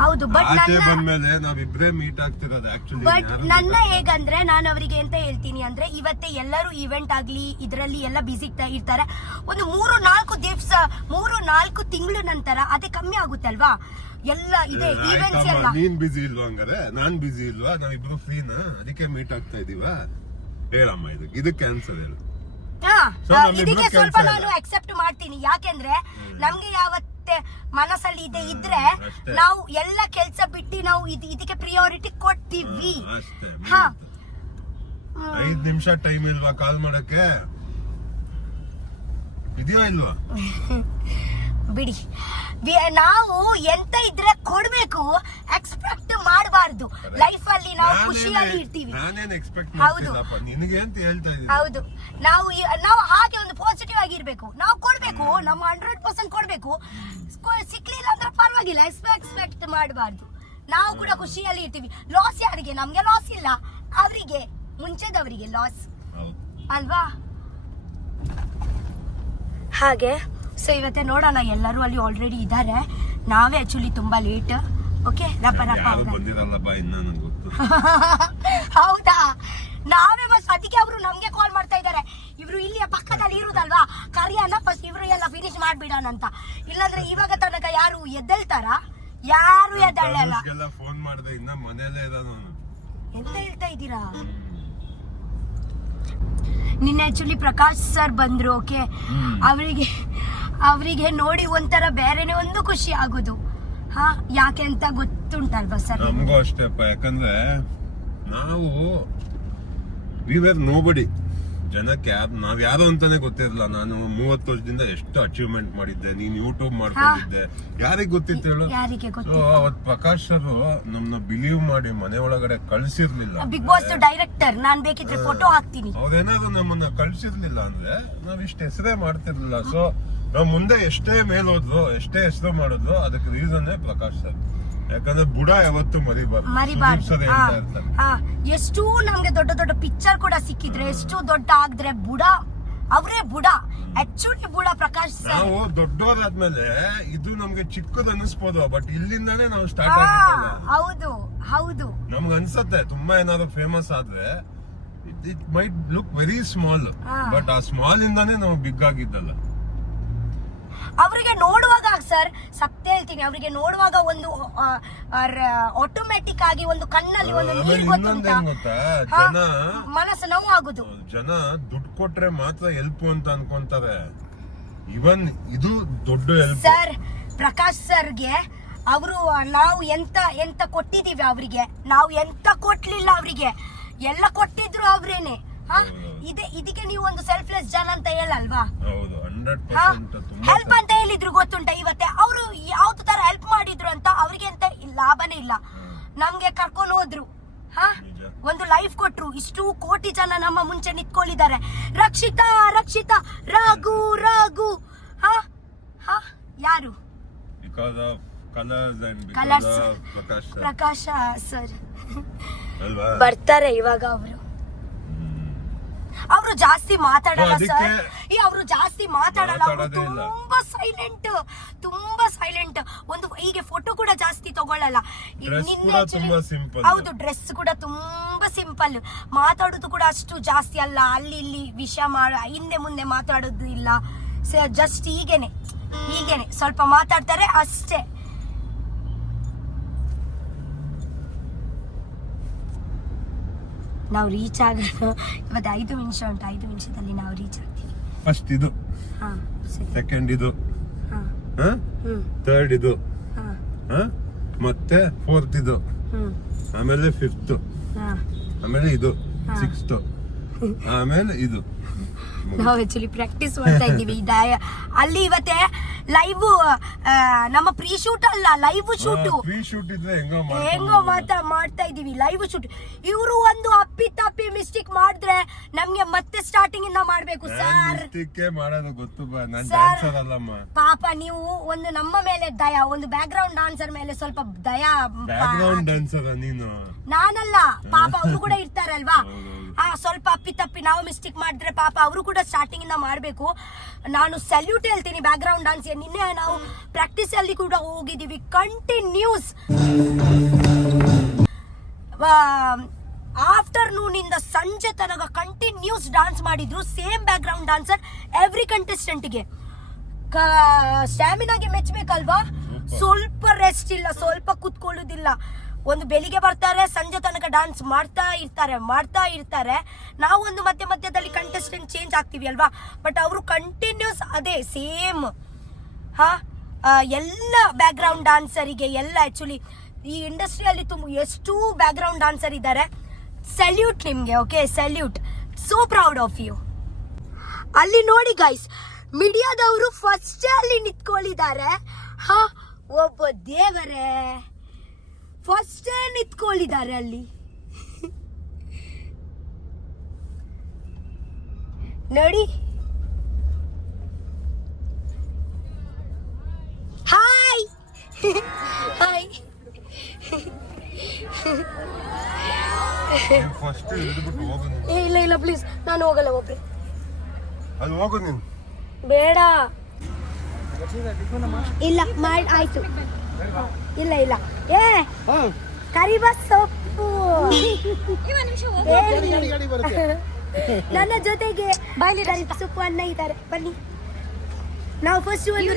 ಹೌದು, ಬಟ್ ಆಚೆ ನನ್ನ ಬಂದ್ಮೇಲೆ ನಾವಿಬ್ರೇ ಮೀಟ್ ಆಗ್ತಿರೋದು ಆಕ್ಚುಲಿ. ಬಟ್ ನನ್ನ ಹೇಗಂದ್ರೆ ನಾನು ಅವರಿಗೆ ಎಂತ ಹೇಳ್ತೀನಿ ಅಂದ್ರೆ, ಇವತ್ತೇ ಎಲ್ಲರೂ ಇವೆಂಟ್ ಆಗ್ಲಿ ಇದ್ರಲ್ಲಿ ಎಲ್ಲ ಬಿಸಿ ಇರ್ತಾರೆ. ಒಂದು 3-4 ದಿವಸ 3-4 ತಿಂಗಳು ನಂತರ ಅದೇ ಕಮ್ಮಿ ಆಗುತ್ತಲ್ವಾ ಎಲ್ಲ ಇದೆ ಈವೆಂಟ್ಸ್ ಎಲ್ಲ. ನೀನ್ ಬಿಸಿ ಇಲ್ವಾ ಹಂಗಾರೆ? ನಾನ್ ಬಿಸಿ ಇಲ್ವಾ? ನಾವಿಬ್ರು ಫ್ರೀನಾ? ಅದಕ್ಕೆ ಮೀಟ್ ಆಗ್ತಾ ಇದೀವಾ? ಹೇಳಮ್ಮ, ಇದಕ್ಕೆ ಆನ್ಸರ್ ಹೇಳು. ಇದಕ್ಕೆ ಸ್ವಲ್ಪ ನಾನು ಅಕ್ಸೆಪ್ಟ್ ಮಾಡ್ತೀನಿ. ಯಾಕೆಂದ್ರೆ ನಮ್ಗೆ ಯಾವತ್ತೇ ಮನಸ್ಸಲ್ಲಿ ಇದ್ರೆ ಅಷ್ಟೇ. ನಾವು ಎಲ್ಲ ಕೆಲ್ಸ ಬಿಟ್ಟು ನಾವು ಇದಕ್ಕೆ ಪ್ರಿಯಾರಿಟಿ ಕೊಡ್ತೀವಿ. ಅಷ್ಟೇ. ಹಾ 5 ನಿಮಿಷ ಟೈಮ್ ಇಲ್ವಾ ಕಾಲ್ ಮಾಡಕ್ಕೆ? ಇದೆಯೋ ಇಲ್ವಾ? ಬಿಡಿ, ನಾವು ಎಂತ ಇದ್ರೆ ಕೊಡ್ಬೇಕು, ಎಕ್ಸ್ಪೆಕ್ಟ್ ಮಾಡಬಾರ್ದು. ಲೈಫ್ ಅಲ್ಲಿ ನಾವು ಖುಷಿಯಲ್ಲಿ ಇರ್ತೀವಿ. ನಾನೇನ್ ಎಕ್ಸ್ಪೆಕ್ಟ್ ಹೌದು. ಮಾಡ್ತಿಲ್ಲಪ್ಪ, ನಿನಗೆ ಅಂತ ಹೇಳ್ತಾ ಇದ್ದೀನಿ. ಹೌದು, ನಾವು ಹಾಗೆ ಒಂದು ಪಾಸಿಟಿವ್ ಆಗಿರ್ಬೇಕು. ನಾವು ಕೊಡ್ಬೇಕು, ನಮ್ಮ 100% ಕೊಡ್ಬೇಕು. ಸಿಕ್ಲಿಲ್ಲ ಅಂದ್ರೆ ಪರವಾಗಿಲ್ಲ, ಎಕ್ಸ್ಪೆಕ್ಟ್ ಮಾಡಬಾರ್ದು. ನಾವು ಕೂಡ ಖುಷಿಯಲ್ಲಿ ಇರ್ತೀವಿ. ಲಾಸ್ ಯಾರಿಗೆ? ನಮ್ಗೆ ಲಾಸ್ ಇಲ್ಲ, ಅವರಿಗೆ ಮುಂಚೆದವರಿಗೆ ಲಾಸ್ ಹೌದು. ಅಲ್ವಾ? ಹಾಗೆ ಸೊ ಇವತ್ತೇ ನೋಡೋಣ. ಎಲ್ಲರೂ ಅಲ್ಲಿ ಆಲ್ರೆಡಿ ಇದ್ದಾರೆ, ನಾವೇ ಆಕ್ಚುಲಿ ತುಂಬಾ ಲೇಟ್. ಓಕೆ, ರಪ್ಪ ಯಾರು ಬಂದಿರಲ್ಲ ಬಾ, ಇನ್ನ ನಂಗೆ ಗೊತ್ತು. ಹೌದಾ? ನಾವೇ ಬಸ್, ಅದಕ್ಕೆ ಅವರು ನಮ್ಗೆ ಕಾಲ್ ಮಾಡ್ತಾ ಇದ್ದಾರೆ. ಇವ್ರು ಇಲ್ಲಿಯ ಪಕ್ಕದಲ್ಲಿ ಇರುದಲ್ವಾ, ಕರಿಯನ್ನ ಫಸ್ಟ್ ಇವ್ರು ಎಲ್ಲ ಫಿನಿಶ್ ಮಾಡ್ಬಿಡೋಣ ಅಂತ. ಇಲ್ಲಾಂದ್ರೆ ಇವಾಗ ತನಕ ಯಾರು ಎದ್ದೇಳ್ತಾರ? ಯಾರು ಎದ್ದೇಳಲ್ಲ. ಫೋನ್ ಮಾಡಿದೆ, ಇನ್ನ ಮನೆಯಲ್ಲೇ ಇದ್ದಾನ ಅವನು. ಎಂತ ಹೇಳ್ತಾ ಇದ್ದೀರಾ? ನಿನ್ನೆ ಆಕ್ಚುಲಿ ಪ್ರಕಾಶ್ ಸರ್ ಬಂದ್ರು. ಓಕೆ, ಅವರಿಗೆ ನೋಡಿ ಒಂಥರ ಬೇರೆನೆ ಒಂದು ಖುಷಿ ಆಗುದು. ಹಾ, ಯಾಕೆ ಅಂತ ಗೊತ್ತುಂಟಲ್ವಾ ಸರ್? ನಮಗೂ ಅಷ್ಟೇಪ್ಪ, ಯಾಕಂದ್ರೆ ನಾವು ವಿ ವೇರ್ ನೋಬಡಿ. ಜನಕ್ಕೆ ನಾವ್ ಯಾರು ಅಂತಾನೆ ಗೊತ್ತಿರಲಿಲ್ಲ. ನಾನು 30 ವರ್ಷದಿಂದ ಎಷ್ಟು ಅಚೀವ್ಮೆಂಟ್ ಮಾಡಿದ್ದೆ, ನೀನ್ ಯೂಟ್ಯೂಬ್ ಮಾಡ್ಕೊಂಡಿದ್ದೆ, ಯಾರಿಗ್ ಗೊತ್ತಿತ್ತು ಹೇಳು? ಯಾರಿಗೆ ಸೊ ಗೊತ್ತು? ಅವತ್ ಪ್ರಕಾಶ್ ಸರ್ ನಮ್ನ ಬಿಲೀವ್ ಮಾಡಿ ಮನೆ ಒಳಗಡೆ ಕಳ್ಸಿರ್ಲಿಲ್ಲ. ಬಿಗ್ ಬಾಸ್ ಡೈರೆಕ್ಟರ್, ನಾನ್ ಬೇಕಿದ್ರೆ ಫೋಟೋ ಹಾಕ್ತೀನಿ. ಅವ್ರೇನಾದ್ರು ನಮ್ಮನ್ನ ಕಳ್ಸಿರ್ಲಿಲ್ಲ ಅಂದ್ರೆ ನಾವ್ ಇಷ್ಟ ಹೆಸರೇ ಮಾಡ್ತಿರ್ಲಿಲ್ಲ. ಸೊ ನಾವ್ ಮುಂದೆ ಎಷ್ಟೇ ಮೇಲೋದ್ರು, ಎಷ್ಟೇ ಹೆಸರು ಮಾಡಿದ್ರು, ಅದಕ್ಕೆ ರೀಸನ್ ಪ್ರಕಾಶ್ ಸರ್. ಯಾಕಂದ್ರೆ ಬುಡ ಯಾವತ್ತು ಮರಿಬಾರ್ದು. ಎಷ್ಟು ನಮ್ಗೆ ದೊಡ್ಡ ದೊಡ್ಡ ಪಿಕ್ಚರ್ ಕೂಡ ಸಿಕ್ಕಿದ್ರೆ, ಎಷ್ಟು ದೊಡ್ಡ ಆಗಿದ್ರೆ ಬುಡ ಅವರೇ ಬುಡ. ಆಕ್ಚುಲಿ ಬುಡ ಪ್ರಕಾಶ್ ಸರ್. ನಾವು ದೊಡ್ಡವರಾದ್ಮೇಲೆ ಇದು ನಮ್ಗೆ ಚಿಕ್ಕದ್ ಅನಿಸ್ಬೋದು, ಬಟ್ ಇಲ್ಲಿಂದಾನೇ ನಾವು ಸ್ಟಾರ್ಟ್ ಆಗಿದ್ದಲ್ಲ. ಹೌದು ಹೌದು, ನಮ್ಗೆ ಅನ್ಸತ್ತೆ ತುಂಬಾ ಏನಾದ್ರು ಫೇಮಸ್ ಆದ್ರೆ it might look very small, but ಆ ಸ್ಮಾಲ್ ಇಂದಾನೇ ನಾವು ಬಿಗ್ ಆಗಿದ್ದಲ್ಲ. ಅವರಿಗೆ ನೋಡುವಾಗ ಸರ್ ಸತ್ಯ ಹೇಳ್ತೀನಿ, ಅವರಿಗೆ ನೋಡುವಾಗ ಒಂದು ಆಟೋಮ್ಯಾಟಿಕ್ ಆಗಿ ಒಂದು ಕಣ್ಣಲ್ಲಿ ಒಂದು ನೀರು ಗೊತ್ತುಂಟಾ, ಮನಸ್ಸು ನೋವು ಆಗುದು. ಜನ ದುಡ್ಡು ಕೊಟ್ರೆ ಮಾತ್ರ ಹೆಲ್ಪ್ ಅಂತ ಅನ್ಕೊಂತಾರೆ. ಇವನ್ ಇದು ದೊಡ್ಡ ಹೆಲ್ಪ್ ಸರ್. ಪ್ರಕಾಶ್ ಸರ್ಗೆ ಅವರು ನಾವು ಎಂತ ಕೊಟ್ಟಿದೀವಿ ಅವರಿಗೆ, ನಾವು ಎಂತ ಕೊಟ್ಲಿಲ್ಲ ಅವರಿಗೆ, ಎಲ್ಲ ಕೊಟ್ಟಿದ್ರು ಅವ್ರೇನೆ. ಇದಕ್ಕೆ ನೀವು ಒಂದು ಸೆಲ್ಫ್ಲೆಸ್ ಜನ ಅಂತ ಹೇಳಲ್ವಾ? ಹೆಲ್ಪ್ ಅಂತ ಹೇಳಿದ್ರು ಗೊತ್ತುಂಟ. ಇವತ್ತೆ ಅವರು ಯಾವ್ದು ತರ ಹೆಲ್ಪ್ ಮಾಡಿದ್ರು ಅಂತ ಅವ್ರಿಗೆ ಅಂತ ಲಾಭನೇ ಇಲ್ಲ. ನಮ್ಗೆ ಕರ್ಕೊಂಡು ಹೋದ್ರು, ಒಂದು ಲೈಫ್ ಕೊಟ್ರು. ಇಷ್ಟು ಕೋಟಿ ಜನ ನಮ್ಮ ಮುಂಚೆ ನಿಂತ್ಕೊಂಡಿದ್ದಾರೆ. ರಕ್ಷಿತಾ ರಕ್ಷಿತಾ ರಾಘು ರಾಘು ಯಾರು? ಕಲರ್ಸ್ ಪ್ರಕಾಶ ಸರ್ ಬರ್ತಾರೆ ಇವಾಗ. ಅವರು ಜಾಸ್ತಿ ಮಾತಾಡಲ್ಲ ಸರ್. ಅವರು ಜಾಸ್ತಿ ಮಾತಾಡಲ್ಲ, ಅವರು ತುಂಬಾ ಸೈಲೆಂಟ್. ಒಂದು ಹೀಗೆ ಫೋಟೋ ಕೂಡ ಜಾಸ್ತಿ ತಗೊಳ್ಳಲ್ಲ. ಹೌದು, ಡ್ರೆಸ್ ಕೂಡ ತುಂಬಾ ಸಿಂಪಲ್. ಮಾತಾಡೋದು ಕೂಡ ಅಷ್ಟು ಜಾಸ್ತಿ ಅಲ್ಲ, ಅಲ್ಲಿ ಇಲ್ಲಿ ವಿಷಯ ಹಿಂದೆ ಮುಂದೆ ಮಾತಾಡೋದು ಇಲ್ಲ. ಜಸ್ಟ್ ಹೀಗೇನೆ ಸ್ವಲ್ಪ ಮಾತಾಡ್ತಾರೆ ಅಷ್ಟೇ. ನಾವು ರೀಚ್ ಆಗೋದು ಇವತ್ತು 5 ನಿಮಿಷ ಉಂಟು, 5 ನಿಮಿಷದಲ್ಲಿ ನಾವು ರೀಚ್ ಆಗ್ತೀವಿ. ಫಸ್ಟ್ ಇದು, ಹಾಂ ಸರಿ. ಸೆಕೆಂಡ್ ಇದು, ಹಾಂ ಥರ್ಡ್ ಇದು, ಹಾಂ ಮತ್ತೆ ಫೋರ್ತ್ ಇದು, ಆಮೇಲೆ ಫಿಫ್ತ್, ಹಾಂ ಆಮೇಲೆ ಇದು ಸಿಕ್ಸ್ತ್, ಆಮೇಲೆ ಇದು. ನಾವು ಆಕ್ಚುಲಿ ಪ್ರಾಕ್ಟೀಸ್ ಮಾಡ್ತಾ ಇದ್ದೀವಿ. ಅಲ್ಲಿ ಇವತ್ತೆ ಲೈವ್ ನಮ್ಮ ಪ್ರೀ ಶೂಟ್ ಅಲ್ಲ, ಲೈವ್ ಶೂಟು. ಪ್ರೀ ಶೂಟ್ ಇದ್ರೆ ಹೆಂಗೋ ಮಾಡ್ತಾ ಇದೀವಿ ಲೈವ್ ಶೂಟ್. ಇವರು ಒಂದು ಅಪ್ಪಿ ಮಿಸ್ಟೇಕ್ ಮಾಡಿದ್ರೆ ನಮ್ಗೆ ಮತ್ತೆ ಸ್ಟಾರ್ಟಿಂಗ್ ಇಂದ ಮಾಡ್ಬೇಕು ಸರ್. ಮಾಡೋದು ಗೊತ್ತು, ನಾನು ಡ್ಯಾನ್ಸರ್ ಅಲ್ಲಮ್ಮ. ಪಾಪ ನೀವು ಒಂದು ನಮ್ಮ ಮೇಲೆ ದಯಾ, ಒಂದು ಬ್ಯಾಕ್ ಗ್ರೌಂಡ್ ಡಾನ್ಸರ್ ಮೇಲೆ ಸ್ವಲ್ಪ ದಯಾ. ಬ್ಯಾಕ್ ಗ್ರೌಂಡ್ ಡ್ಯಾನ್ಸರ್ ನೀನು, ನಾನಲ್ಲ. ಪಾಪ ಅವರು ಕೂಡ ಇರ್ತಾರಲ್ವಾ, ಸ್ವಲ್ಪ ಅಪ್ಪಿ ನಾವು ಮಿಸ್ಟೇಕ್ ಮಾಡಿದ್ರೆ ಪಾಪ ಅವರು ಕೂಡ ಸ್ಟಾರ್ಟಿಂಗ್ ಇಂದ ಮಾಡ್ಬೇಕು. ನಾನು ಸಲ್ಯೂಟ್ ಹೇಳ್ತೀನಿ ಬ್ಯಾಕ್ ಗ್ರೌಂಡ್ ಡಾನ್ಸ್. ನಿನ್ನೆ ನಾವು ಪ್ರಾಕ್ಟೀಸ್ ಅಲ್ಲಿ ಕೂಡ ಹೋಗಿದೀವಿ, ಕಂಟಿನ್ಯೂಸ್ ಆಫ್ಟರ್ನೂನ್ ಇಂದ ಸಂಜೆ ತನಕ ಕಂಟಿನ್ಯೂಸ್ ಡಾನ್ಸ್ ಮಾಡಿದ್ರು. Same background dancer every ಕಂಟೆಸ್ಟೆಂಟ್ಗೆ. ಸ್ಟ್ಯಾಮಿನಾಗೆ ಮೆಚ್ಚಬೇಕಲ್ವಾ, ಸ್ವಲ್ಪ ರೆಸ್ಟ್ ಇಲ್ಲ, ಸ್ವಲ್ಪ ಕುತ್ಕೊಳ್ಳೋದಿಲ್ಲ. ಒಂದು ಬೆಳಿಗ್ಗೆ ಬರ್ತಾರೆ, ಸಂಜೆ ತನಕ ಡಾನ್ಸ್ ಮಾಡ್ತಾ ಇರ್ತಾರೆ. ನಾವು ಒಂದು ಮಧ್ಯದಲ್ಲಿ ಕಂಟೆಸ್ಟೆಂಟ್ ಚೇಂಜ್ ಆಗ್ತೀವಿ ಅಲ್ವಾ, ಬಟ್ ಅವರು ಕಂಟಿನ್ಯೂಸ್ ಅದೇ ಸೇಮ್. ಎಲ್ಲ ಬ್ಯಾಕ್ ಗ್ರೌಂಡ್ ಡಾನ್ಸರಿಗೆ ಎಲ್ಲ ಆಕ್ಚುಲಿ ಈ ಇಂಡಸ್ಟ್ರಿಯಲ್ಲಿ ಎಷ್ಟು ಬ್ಯಾಕ್ ಗ್ರೌಂಡ್ ಡಾನ್ಸರ್ ಇದ್ದಾರೆ. ಸಲ್ಯೂಟ್ ನಿಮ್ಗೆ. Okay, salute. So proud of you. ಅಲ್ಲಿ ನೋಡಿ ಗೈಸ್, ಮೀಡಿಯಾದವರು ಫಸ್ಟ್ ಅಲ್ಲಿ ನಿಂತ್ಕೊಳ್ಳಿದ್ದಾರೆ. ಒಬ್ಬ ದೇವರೇ, ಫಸ್ಟ್ ನಿಂತ್ಕೊಳ್ಳಿದ್ದಾರೆ ಅಲ್ಲಿ. ನೋಡಿ, ಹಾಯ್ ಹಾಯ್. ಇಲ್ಲ ಪ್ಲೀಸ್, ನಾನು ಹೋಗಲ್ಲ ಒಬ್ರೆ. ಅದು ಹೋಗು ನೀನು. ಬೇಡ, ಇಲ್ಲ ಆಯ್ತು. ಇಲ್ಲ ಏ ಕರಿಬಸ್ ಸೊಪ್ಪು ನನ್ನ ಜೊತೆಗೆ ಸೊಪ್ಪು ಅನ್ನ ಇದ್ದಾರೆ. ಬನ್ನಿ, ನಾವು ಫಸ್ಟ್ ಒಂದು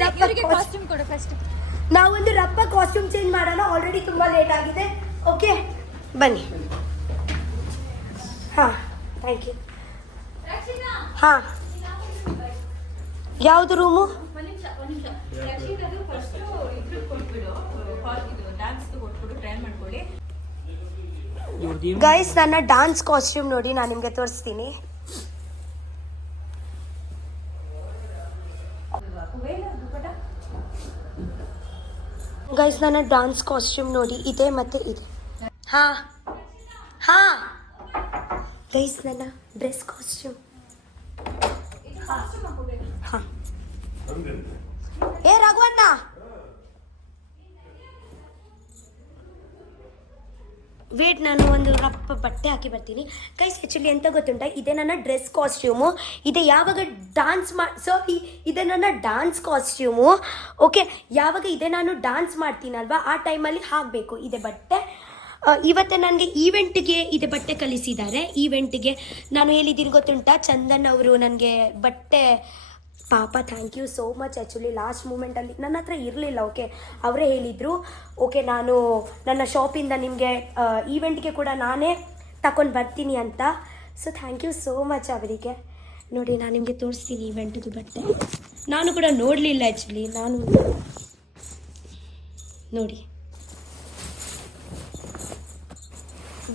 ರಬ್ಬ ಕಾಸ್ಟ್ಯೂಮ್ ಚೇಂಜ್ ಮಾಡೋಣ. ಆಲ್ರೆಡಿ ತುಂಬಾ ಲೇಟ್ ಆಗಿದೆ. ಓಕೆ, ಬನ್ನಿ. Thank you. ಯಾವುದು ರೂಮು? ಗೈಸ್, ನನ್ನ ಡಾನ್ಸ್ ಕಾಸ್ಟ್ಯೂಮ್ ನೋಡಿ, ನಾನು ನಿಮ್ಗೆ ತೋರಿಸ್ತೀನಿ. ಗೈಸ್, ನನ್ನ ಡಾನ್ಸ್ ಕಾಸ್ಟ್ಯೂಮ್ ನೋಡಿ, ಇದೆ ಮತ್ತೆ ಇದೆ. ಗೈಸ್, ನನ್ನ ಡ್ರೆಸ್ ಕಾಸ್ಟ್ಯೂಮ್. ಏ ರಘುವಣ್ಣ, ವೇಟ್, ನಾನು ಒಂದು ರಪ್ಪ ಬಟ್ಟೆ ಹಾಕಿ ಬರ್ತೀನಿ. ಗೈಸ್, ಆ್ಯಕ್ಚುಲಿ ಎಂತ ಗೊತ್ತುಂಟ, ಇದೇ ನನ್ನ ಡ್ರೆಸ್ ಕಾಸ್ಟ್ಯೂಮು. ಇದೆ ಯಾವಾಗ ಇದೆ ನನ್ನ ಡಾನ್ಸ್ ಕಾಸ್ಟ್ಯೂಮು. ಓಕೆ, ಯಾವಾಗ ಇದೆ ನಾನು ಡಾನ್ಸ್ ಮಾಡ್ತೀನಲ್ವಾ, ಆ ಟೈಮಲ್ಲಿ ಹಾಕಬೇಕು ಇದೆ ಬಟ್ಟೆ. ಇವತ್ತು ನನಗೆ ಈವೆಂಟ್ಗೆ ಇದೆ ಬಟ್ಟೆ ಕಲಿಸಿದ್ದಾರೆ. ಈವೆಂಟ್ಗೆ ನಾನು ಹೇಳಿದ್ದೀನಿ ಗೊತ್ತುಂಟ, ಚಂದನ್ ಅವರು ನನಗೆ ಬಟ್ಟೆ. ಪಾಪ, thank you so much. Actually last ಮೂಮೆಂಟಲ್ಲಿ ನನ್ನ ಹತ್ರ ಇರಲಿಲ್ಲ. ಓಕೆ, ಅವರೇ ಹೇಳಿದರು, ಓಕೆ ನಾನು ನನ್ನ ಶಾಪಿಂದ ನಿಮಗೆ ಈವೆಂಟ್ಗೆ ಕೂಡ ನಾನೇ ತಗೊಂಡು ಬರ್ತೀನಿ ಅಂತ. So thank you so much ಅವರಿಗೆ. ನೋಡಿ, ನಾನು ನಿಮಗೆ ತೋರಿಸ್ತೀನಿ ಈವೆಂಟ್ದು ಬಟ್ಟೆ. ನಾನು ಕೂಡ ನೋಡಲಿಲ್ಲ ಆ್ಯಕ್ಚುಲಿ. ನಾನು ನೋಡಿ,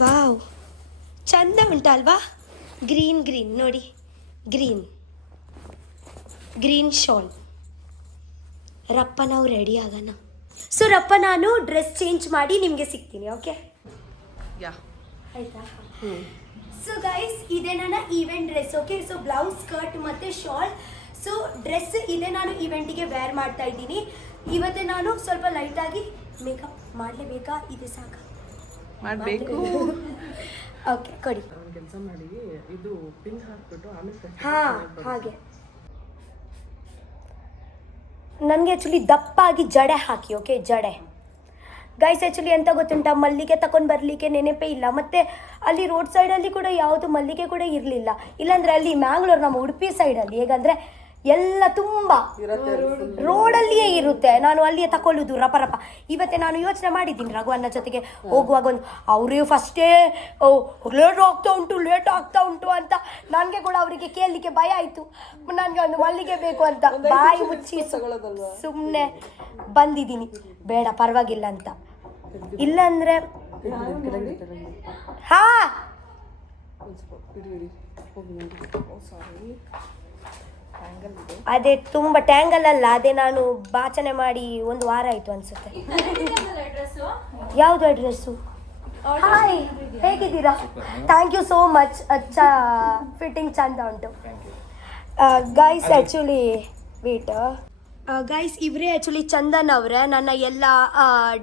ವಾವ್, ಚಂದ ಉಂಟಲ್ವಾ? ಗ್ರೀನ್ ನೋಡಿ, ಗ್ರೀನ್ ಶಾಲ್. ರಪ್ಪ, ನಾವು ರೆಡಿ ಆಗೋಣ. ಸೊ ರಪ್ಪ, ನಾನು ಡ್ರೆಸ್ ಚೇಂಜ್ ಮಾಡಿ ನಿಮಗೆ ಸಿಗ್ತೀನಿ. ಓಕೆ, ಆಯ್ತಾ? ಸೊ ಗೈಸ್, ಇದೆ ನನ್ನ event dress. Okay, so blouse, skirt ಮತ್ತು ಶಾಲ್. ಸೊ ಡ್ರೆಸ್ ಇದೆ, ನಾನು ಈವೆಂಟಿಗೆ ವೇರ್ ಮಾಡ್ತಾ ಇದ್ದೀನಿ. ಇವತ್ತು ನಾನು ಸ್ವಲ್ಪ ಲೈಟಾಗಿ ಮೇಕಪ್ ಮಾಡಲೇಬೇಕಾ? ಇದೆ ಸಾಕು ಮಾಡಬೇಕು. ಓಕೆ, ಕೊಡಿ. ಕೆಲಸ ಮಾಡಿ ಇದು ಪಿನ್ ಹಾಕ್ಬಿಟ್ಟು ಆಮೇಲೆ ಹಾಗೆ ನನಗೆ ಆ್ಯಕ್ಚುಲಿ ದಪ್ಪಾಗಿ ಜಡೆ ಹಾಕಿ. ಓಕೆ, ಜಡೆ. ಗೈಸ್, ಆ್ಯಕ್ಚುಲಿ ಎಂತ ಗೊತ್ತುಂಟ, ಮಲ್ಲಿಗೆ ತಗೊಂಡು ಬರಲಿಕ್ಕೆ ನೆನಪೇ ಇಲ್ಲ. ಮತ್ತು ಅಲ್ಲಿ ರೋಡ್ ಸೈಡಲ್ಲಿ ಕೂಡ ಯಾವುದು ಮಲ್ಲಿಗೆ ಕೂಡ ಇರಲಿಲ್ಲ. ಇಲ್ಲಾಂದರೆ ಅಲ್ಲಿ ಮ್ಯಾಂಗ್ಳೂರು, ನಮ್ಮ ಉಡುಪಿ ಸೈಡಲ್ಲಿ ಹೇಗಂದರೆ ಎಲ್ಲ ತುಂಬ ರೋಡಲ್ಲಿಯೇ ಇರುತ್ತೆ. ನಾನು ಅಲ್ಲಿಯೇ ತಕೊಳ್ಳುದು ರಪ. ಇವತ್ತೇ ನಾನು ಯೋಚನೆ ಮಾಡಿದ್ದೀನಿ ರಘುವನ್ನ ಜೊತೆಗೆ ಹೋಗುವಾಗ ಒಂದು ಅವರೇ ಫಸ್ಟೇ ಲೇಟ್ ಆಗ್ತಾ ಉಂಟು ಅಂತ ನನಗೆ ಕೂಡ ಅವರಿಗೆ ಕೇಳಲಿಕ್ಕೆ ಭಯ ಆಯಿತು. ನನಗೆ ಒಂದು ಮಲ್ಲಿಗೆ ಬೇಕು ಅಂತ ಬಾಯಿ ಮುಚ್ಚಿ ಸುಮ್ಮನೆ ಬಂದಿದ್ದೀನಿ. ಬೇಡ ಪರವಾಗಿಲ್ಲ ಅಂತ. ಇಲ್ಲಾಂದ್ರೆ ಹಾ ಅದೇ ತುಂಬ ಟ್ಯಾಂಗಲ್ ಅಲ್ಲ, ಅದೇ ನಾನು ಬಾಚನೆ ಮಾಡಿ 1 ವಾರ ಆಯ್ತು ಅನ್ಸುತ್ತೆ. ಯಾವುದು ಅಡ್ರೆಸ್ಸು? ಹಾಯ್, ಹೇಗಿದ್ದೀರಾ? Thank you so much. Fitting ಚಂದ ಉಂಟು ಗೈಸ್. ಆ್ಯಕ್ಚುಲಿ ವೇಟ್ ಗೈಸ್, ಇವರೇ ಆ್ಯಕ್ಚುಲಿ ಚಂದನ್ ಅವರೇ. ನನ್ನ ಎಲ್ಲ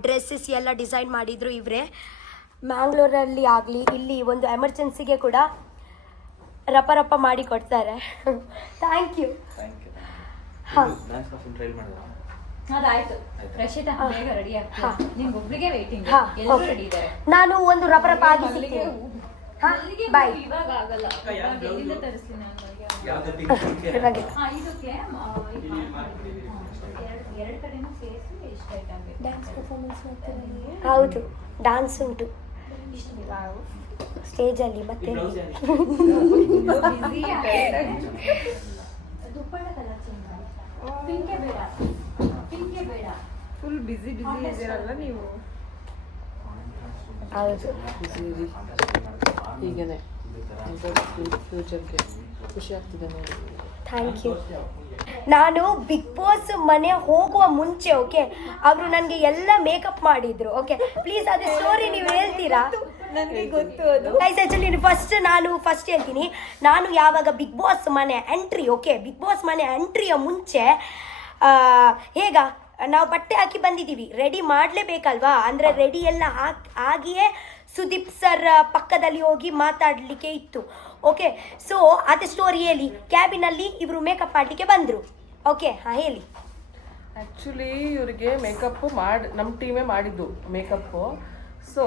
ಡ್ರೆಸ್ಸಸ್ ಎಲ್ಲ ಡಿಸೈನ್ ಮಾಡಿದರು ಇವರೇ. ಮ್ಯಾಂಗ್ಳೂರಲ್ಲಿ ಆಗಲಿ ಇಲ್ಲಿ ಒಂದು ಎಮರ್ಜೆನ್ಸಿಗೆ ಕೂಡ ರಪ ಮಾಡಿ ಕೊಡ್ತಾರೆ. Thank you. ಹಾಂ ನಾನು ಒಂದು ರಪ ಆಗಿ ಸಿಗ್ತೀನಿ. ಹಾಂ ಬಾಯ್. ಹೌದು, ಡಾನ್ಸ್ ಉಂಟು ಸ್ಟೇಜಲ್ಲಿ. ಮತ್ತೆ ಫುಲ್ ಬಿಸಿ ಇದ್ದೀರಲ್ಲ ನೀವು. ಹೌದು, ಹೀಗೇನೆ ಫ್ಯೂಚರ್ಗೆ ಖುಷಿ ಆಗ್ತಿದೆ ನೋಡಿ. Thank you. ನಾನು ಬಿಗ್ ಬಾಸ್ ಮನೆ ಹೋಗುವ ಮುಂಚೆ ಓಕೆ ಅವರು ನನಗೆ ಎಲ್ಲ ಮೇಕಪ್ ಮಾಡಿದ್ರು. ಓಕೆ ಪ್ಲೀಸ್ ಅದೇ ಸ್ಟೋರಿ ನೀವು ಹೇಳ್ತೀರಾ? ನನಗೆ ಗೊತ್ತು ಅದು. ಗೈಸ್ ಆ್ಯಕ್ಚುಲಿ ನಾನು ಫಸ್ಟ್ ಹೇಳ್ತೀನಿ. ನಾನು ಯಾವಾಗ ಬಿಗ್ ಬಾಸ್ ಮನೆ ಎಂಟ್ರಿ, ಓಕೆ ಬಿಗ್ ಬಾಸ್ ಮನೆ ಎಂಟ್ರಿಯ ಮುಂಚೆ ಹೇಗ ನಾವು ಬಟ್ಟೆ ಹಾಕಿ ಬಂದಿದ್ದೀವಿ, ರೆಡಿ ಮಾಡಲೇಬೇಕಲ್ವಾ. ಅಂದರೆ ರೆಡಿ ಎಲ್ಲ ಆಗಿಯೇ ಸುದೀಪ್ ಸರ್ ಪಕ್ಕದಲ್ಲಿ ಹೋಗಿ ಮಾತಾಡಲಿಕ್ಕೆ ಇತ್ತು. ಓಕೆ ಸೊ ಅದೇ ಸ್ಟೋರಿ ಹೇಳಿ. ಕ್ಯಾಬಿನಲ್ಲಿ ಇವರು ಮೇಕಪ್ ಮಾಡಲಿಕ್ಕೆ ಬಂದರು. ಓಕೆ ಹಾಂ ಹೇಳಿ. ಆ್ಯಕ್ಚುಲಿ ಇವರಿಗೆ ಮೇಕಪ್ ನಮ್ಮ ಟೀಮೇ ಮಾಡಿದ್ದು ಮೇಕಪ್ಪು. ಸೊ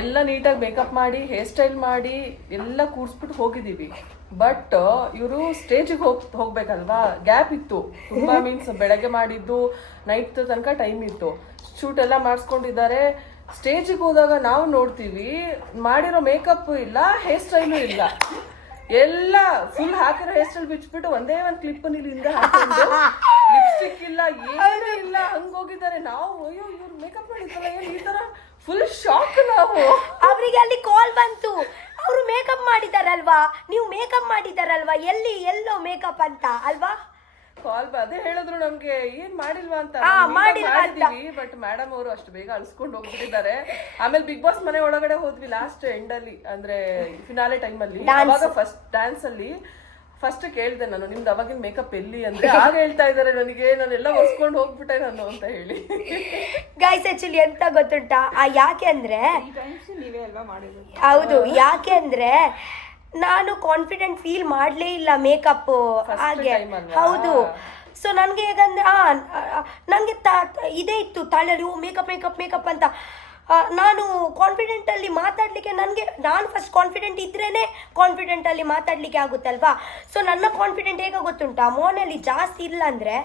ಎಲ್ಲ ನೀಟಾಗಿ ಮೇಕಪ್ ಮಾಡಿ ಹೇರ್ ಸ್ಟೈಲ್ ಮಾಡಿ ಎಲ್ಲ ಕೂರಿಸ್ಬಿಟ್ಟು ಹೋಗಿದ್ದೀವಿ. ಬಟ್ ಇವರು ಸ್ಟೇಜಿಗೆ ಹೋಗ್ಬೇಕಲ್ವಾ, ಗ್ಯಾಪ್ ಇತ್ತು ತುಂಬ. ಮೀನ್ಸ್ ಬೆಳಗ್ಗೆ ಮಾಡಿದ್ದು ನೈಟ್ ತನಕ ಟೈಮ್ ಇತ್ತು. ಶೂಟ್ ಎಲ್ಲ ಮಾಡಿಸ್ಕೊಂಡಿದ್ದಾರೆ. ಸ್ಟೇಜಿಗೆ ಹೋದಾಗ ನಾವು ನೋಡ್ತೀವಿ ಮಾಡಿರೋ ಮೇಕಪ್ ಇಲ್ಲ, ಹೇರ್ ಸ್ಟೈಲು ಇಲ್ಲ. ಎಲ್ಲ ಫುಲ್ ಹಾಕಿರೋ ಹೇರ್ ಸ್ಟೈಲ್ ಬಿಚ್ಬಿಟ್ಟು ಒಂದೇ ಒಂದು ಕ್ಲಿಪ್ ಇಲ್ಲಿಂದ ಹಾಕೊಂಡು ಲಿಪ್ಸ್ಟಿಕ್ ಇಲ್ಲ, ಏನೂ ಇಲ್ಲ, ಹಂಗೋಗಿದ್ದಾರೆ. ನಾವು ಅಯ್ಯೋ ಇವ್ರು ಮೇಕಪ್ ಮಾಡಿದ್ರಲ್ಲ ಏನು ಈ ತರ ಫುಲ್ ಶಾಕ್. ನಾವು ಅವರಿಗೆ ಅಲ್ಲಿ ಕಾಲ್ ಬಂತು, ಅವರು ಮೇಕಪ್ ಮಾಡಿದಾರಲ್ವಾ, ನೀವು ಮೇಕಪ್ ಮಾಡಿದಾರಲ್ವಾ, ಎಲ್ಲೋ ಮೇಕಪ್ ಅಂತ ಅಲ್ವಾ ಕಾಲ್ ಅದೇ ಹೇಳಿದ್ರು ನಮ್ಗೆ ಏನ್ ಮಾಡಿಲ್ವಾ ಅಂತ. ಬಟ್ ಮೇಡಮ್ ಅವರು ಅಷ್ಟು ಬೇಗ ಅಳಿಸ್ಕೊಂಡು ಹೋಗ್ಬಿಟ್ಟಿದ್ದಾರೆ. ಆಮೇಲೆ ಬಿಗ್ ಬಾಸ್ ಮನೆ ಒಳಗಡೆ ಹೋದ್ವಿ ಲಾಸ್ಟ್ ಎಂಡ್ ಅಲ್ಲಿ, ಅಂದ್ರೆ ಫಿನಾಲೆ ಟೈಮ್ ಅಲ್ಲಿ. ಅವಾಗ ಫಸ್ಟ್ ಡ್ಯಾನ್ಸ್ ಅಲ್ಲಿ ಫಸ್ಟ್ ಕೇಳ್ದೆ ನಾನು, ನಿಮ್ದು ಅವಾಗಿನ ಮೇಕಪ್ ಎಲ್ಲಿ ಅಂತ. ಆಗ ಹೇಳ್ತಾ ಇದಾರೆ ನನಗೆ, ನಾನೆಲ್ಲ ಒರ್ಸ್ಕೊಂಡು ಹೋಗ್ಬಿಟ್ಟೆ ನಾನು ಅಂತ ಹೇಳಿ. ಗೈಸ್ ಆಕ್ಚುಲಿ ಎಂತ ಗೊತ್ತುಂಟಾ, ಯಾಕೆ ಅಂದ್ರೆ ಹೌದು, ಯಾಕೆ ಅಂದ್ರೆ ನಾನು ಕಾನ್ಫಿಡೆಂಟ್ ಫೀಲ್ ಮಾಡಲೇ ಇಲ್ಲ ಮೇಕಪ್ ಹಾಗೆ. ಹೌದು, ಸೊ ನನಗೆ ಹೇಗಂದ್ರೆ ನನಗೆ ಇದೇ ಇತ್ತು ತಲೆಯಲ್ಲಿ, ಮೇಕಪ್ ಅಂತ. ನಾನು ಕಾನ್ಫಿಡೆಂಟಲ್ಲಿ ಮಾತಾಡಲಿಕ್ಕೆ ನಾನು ಫಸ್ಟ್ ಕಾನ್ಫಿಡೆಂಟ್ ಇದ್ರೇ ಕಾನ್ಫಿಡೆಂಟಲ್ಲಿ ಮಾತಾಡಲಿಕ್ಕೆ ಆಗುತ್ತಲ್ವಾ. ಸೊ ನನ್ನ ಕಾನ್ಫಿಡೆಂಟ್ ಹೇಗೆ ಗೊತ್ತುಂಟಾ, ಮೋನಲ್ಲಿ ಜಾಸ್ತಿ ಇಲ್ಲ ಅಂದರೆ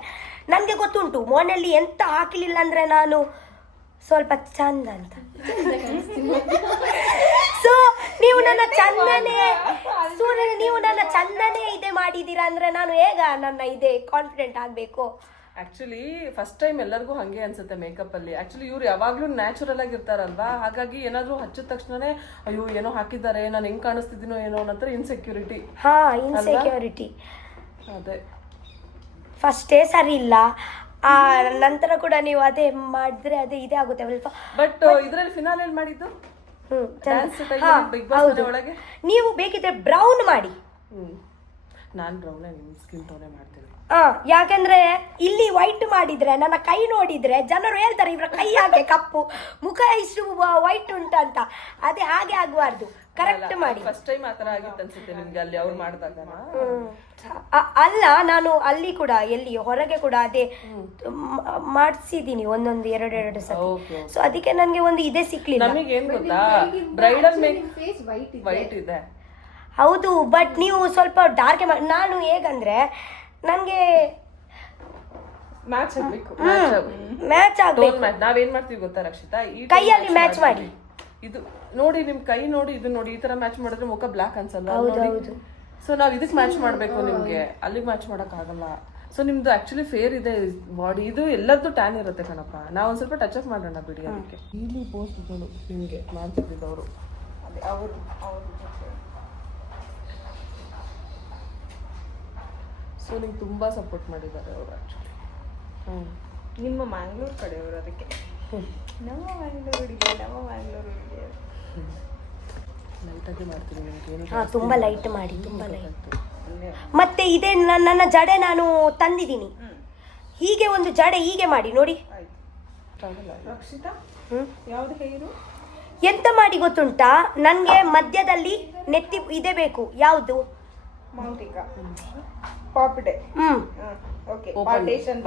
ನನಗೆ ಗೊತ್ತುಂಟು ಮೋನಲ್ಲಿ ಎಂತ ಹಾಕಲಿಲ್ಲ ಅಂದರೆ ನಾನು ಸ್ವಲ್ಪ ಚಂದ ಅಂತ. ಸೊ ನೀವು ನನ್ನ ಚಂದನೇ ಇದೆ ಮಾಡಿದ್ದೀರಾ ಅಂದರೆ ನಾನು ಹೇಗ ನನ್ನ ಇದೆ ಕಾನ್ಫಿಡೆಂಟ್ ಆಗಬೇಕು. ಆಕ್ಚುಲಿ ಫಸ್ಟ್ ಟೈಮ್ ಎಲ್ಲರಿಗೂ ಹಂಗೆ ಅನ್ಸುತ್ತೆ ಮೇಕಪ್ ಅಲ್ಲಿ. ಆಕ್ಚುಲಿ ಇವ್ರು ಯಾವಾಗ್ಲೂ ನ್ಯಾಚುರಲ್ ಆಗಿ ಇರ್ತಾರಲ್ವಾ, ಹಾಗಾಗಿ ಏನಾದ್ರು ಹಚ್ಚಿದ ತಕ್ಷಣನೇ ಅಯ್ಯೋ ಏನೋ ಹಾಕಿದ್ದಾರೆ, ನಾನು ಹೆಂಗ್ ಕಾಣಿಸ್ತಿದ್ದೀನೋ ಏನೋ ಅನ್ನೋ ಇನ್ಸೆಕ್ಯೂರಿಟಿ. ಇನ್ಸೆಕ್ಯೂರಿಟಿ ಅದೇ ಫಸ್ಟೇ ಸರಿ ಇಲ್ಲ. ನಂತರ ಕೂಡ ನೀವು ಅದೇ ಮಾಡಿದ್ರೆ ಅದೇ ಇದೇ ಆಗುತ್ತೆ. ಬಟ್ ಇದ್ರಲ್ಲಿ ಫಿನಾಲ್ ಮಾಡಿದ್ದು ಒಳಗೆ ನೀವು ಬೇಕಿದ್ರೆ ಬ್ರೌನ್ ಮಾಡಿ. ನಾನ್ ಬ್ರೌನ್ ನಿಮ್ ಸ್ಕಿನ್ ಟೋನೇ ಮಾಡ್ತೀನಿ. ಯಾಕಂದ್ರೆ ಇಲ್ಲಿ ವೈಟ್ ಮಾಡಿದ್ರೆ ನನ್ನ ಕೈ ನೋಡಿದ್ರೆ ಜನರು ಹೇಳ್ತಾರೆ ಇವರ ಕೈ ಹಾಗೆ ಕಪ್ಪು, ಮುಖ ಇಷ್ಟು ವೈಟ್ ಉಂಟಂತ. ಅದೇ ಹಾಗೆ ಆಗಬಾರ್ದು, ಕರೆಕ್ಟ್ ಮಾಡಿ. ಫಸ್ಟ್ ಟೈಮ್ ಆತರ ಆಗಿತ್ತು ಅನ್ಸುತ್ತೆ ನಿಮ್ಗೆ ಅಲ್ಲಿ ಅವ್ರು ಮಾಡಿದಾಗ. ಅಲ್ಲ, ನಾನು ಅಲ್ಲಿ ಕೂಡ ಎಲ್ಲಿ ಹೊರಗೆ ಕೂಡ ಅದೇ ಮಾಡಿಸಿದೀನಿ ಒಂದೊಂದು ಎರಡು ಸಲ. ಸೊ ಅದಕ್ಕೆ ನನಗೆ ಒಂದು ಇದೇ ಸಿಕ್ಲಿಲ್ಲ. ನಮಗೆ ಏನ್ ಗೊತ್ತಾ, ಬ್ರೈಡಲ್ ವೈಟ್ ಇದೆ ಹೌದು, ಬಟ್ ನೀವು ಸ್ವಲ್ಪ ಡಾರ್ಕ್ ನಾನು ಹೇಗಂದ್ರೆ ನನಗೆ ಮ್ಯಾಚ್ ಆಗ್ಬೇಕು ಮ್ಯಾಚ್ ಆಗ್ಬೇಕು. ಮ್ಯಾಚ್ ನಾವೇನ್ ಮಾಡ್ತೀವಿ ಗೊತ್ತಾ ರಕ್ಷಿತಾ, ಈ ಕೈಯಲ್ಲಿ match ಮಾಡಿ. ಇದು ನೋಡಿ, ನಿಮ್ ಕೈ ನೋಡಿ, ಇದು ನೋಡಿ, ಈ ತರ ಮ್ಯಾಚ್ ಮಾಡಿದ್ರೆ ಮುಖ ಬ್ಲಾಕ್ ಅನ್ಸಲ್ಲ. ಹೌದು. ಸೊ ನಾವ್ ಇದಕ್ ಮ್ಯಾಚ್ ಮಾಡ್ಬೇಕು, ನಿಮ್ಗೆ ಅಲ್ಲಿಗೆ ಮ್ಯಾಚ್ ಮಾಡಕ್ ಆಗಲ್ಲ. ಸೊ ನಿಮ್ದು ಆಕ್ಚುಲಿ ಫೇರ್ ಇದೆ ಬಾಡಿ, ಇದು ಎಲ್ಲರದ್ದು ಟ್ಯಾನ್ ಇರುತ್ತೆ ಕಣಪ್ಪ. ನಾವ್ ಒಂದ್ ಸ್ವಲ್ಪ ಟಚ್ ಅಪ್ ಮಾಡೋಣ ಬಿಡಿ ಅದಕ್ಕೆ. ಇಲ್ಲಿ ಪೋಸ್ಟ್ಗಳು ನಿಮ್ಗೆ ಮಾಡ್ತಿದ್ದಿದ್ದು ಅವರು, ಸೊ ನಿಮ್ಗೆ ತುಂಬಾ ಸಪೋರ್ಟ್ ಮಾಡಿದ್ದಾರೆ ಅವರು ಆಕ್ಚುಲಿ. ನಿಮ್ಮ ಮ್ಯಾಂಗ್ಳೂರ್ ಕಡೆಯವರು, ಅದಕ್ಕೆ ನಮ್ಮ ಮ್ಯಾಂಗ್ಳೂರ್ ಲೈಟಾಗಿ ಮಾಡ್ತೀನಿ ನಿಮ್ಗೆ ಏನು ಹಾ, ತುಂಬಾ ಲೈಟ್ ಮಾಡಿ, ತುಂಬಾ ಲೈಟ್. ಮತ್ತೆ ಇದೇ ನನ್ನ ಜಡೆ ನಾನು ತಂದಿದ್ದೀನಿ. ಹೀಗೆ ಒಂದು ಜಡೆ ಹೀಗೆ ಮಾಡಿ ನೋಡಿ. ರಕ್ಷಿತಾ ಯಾವ್ದು ಹೇರು? ಎಂತ ಮಾಡಿ ಗೊತ್ತುಂಟಾ, ನನ್ಗೆ ಮಧ್ಯದಲ್ಲಿ ನೆತ್ತಿ ಇದೆ ಬೇಕು. ಯಾವುದು? ಮೌಂಟಿಕಾ ಪಾಪಿಡೆ. Okay, partition.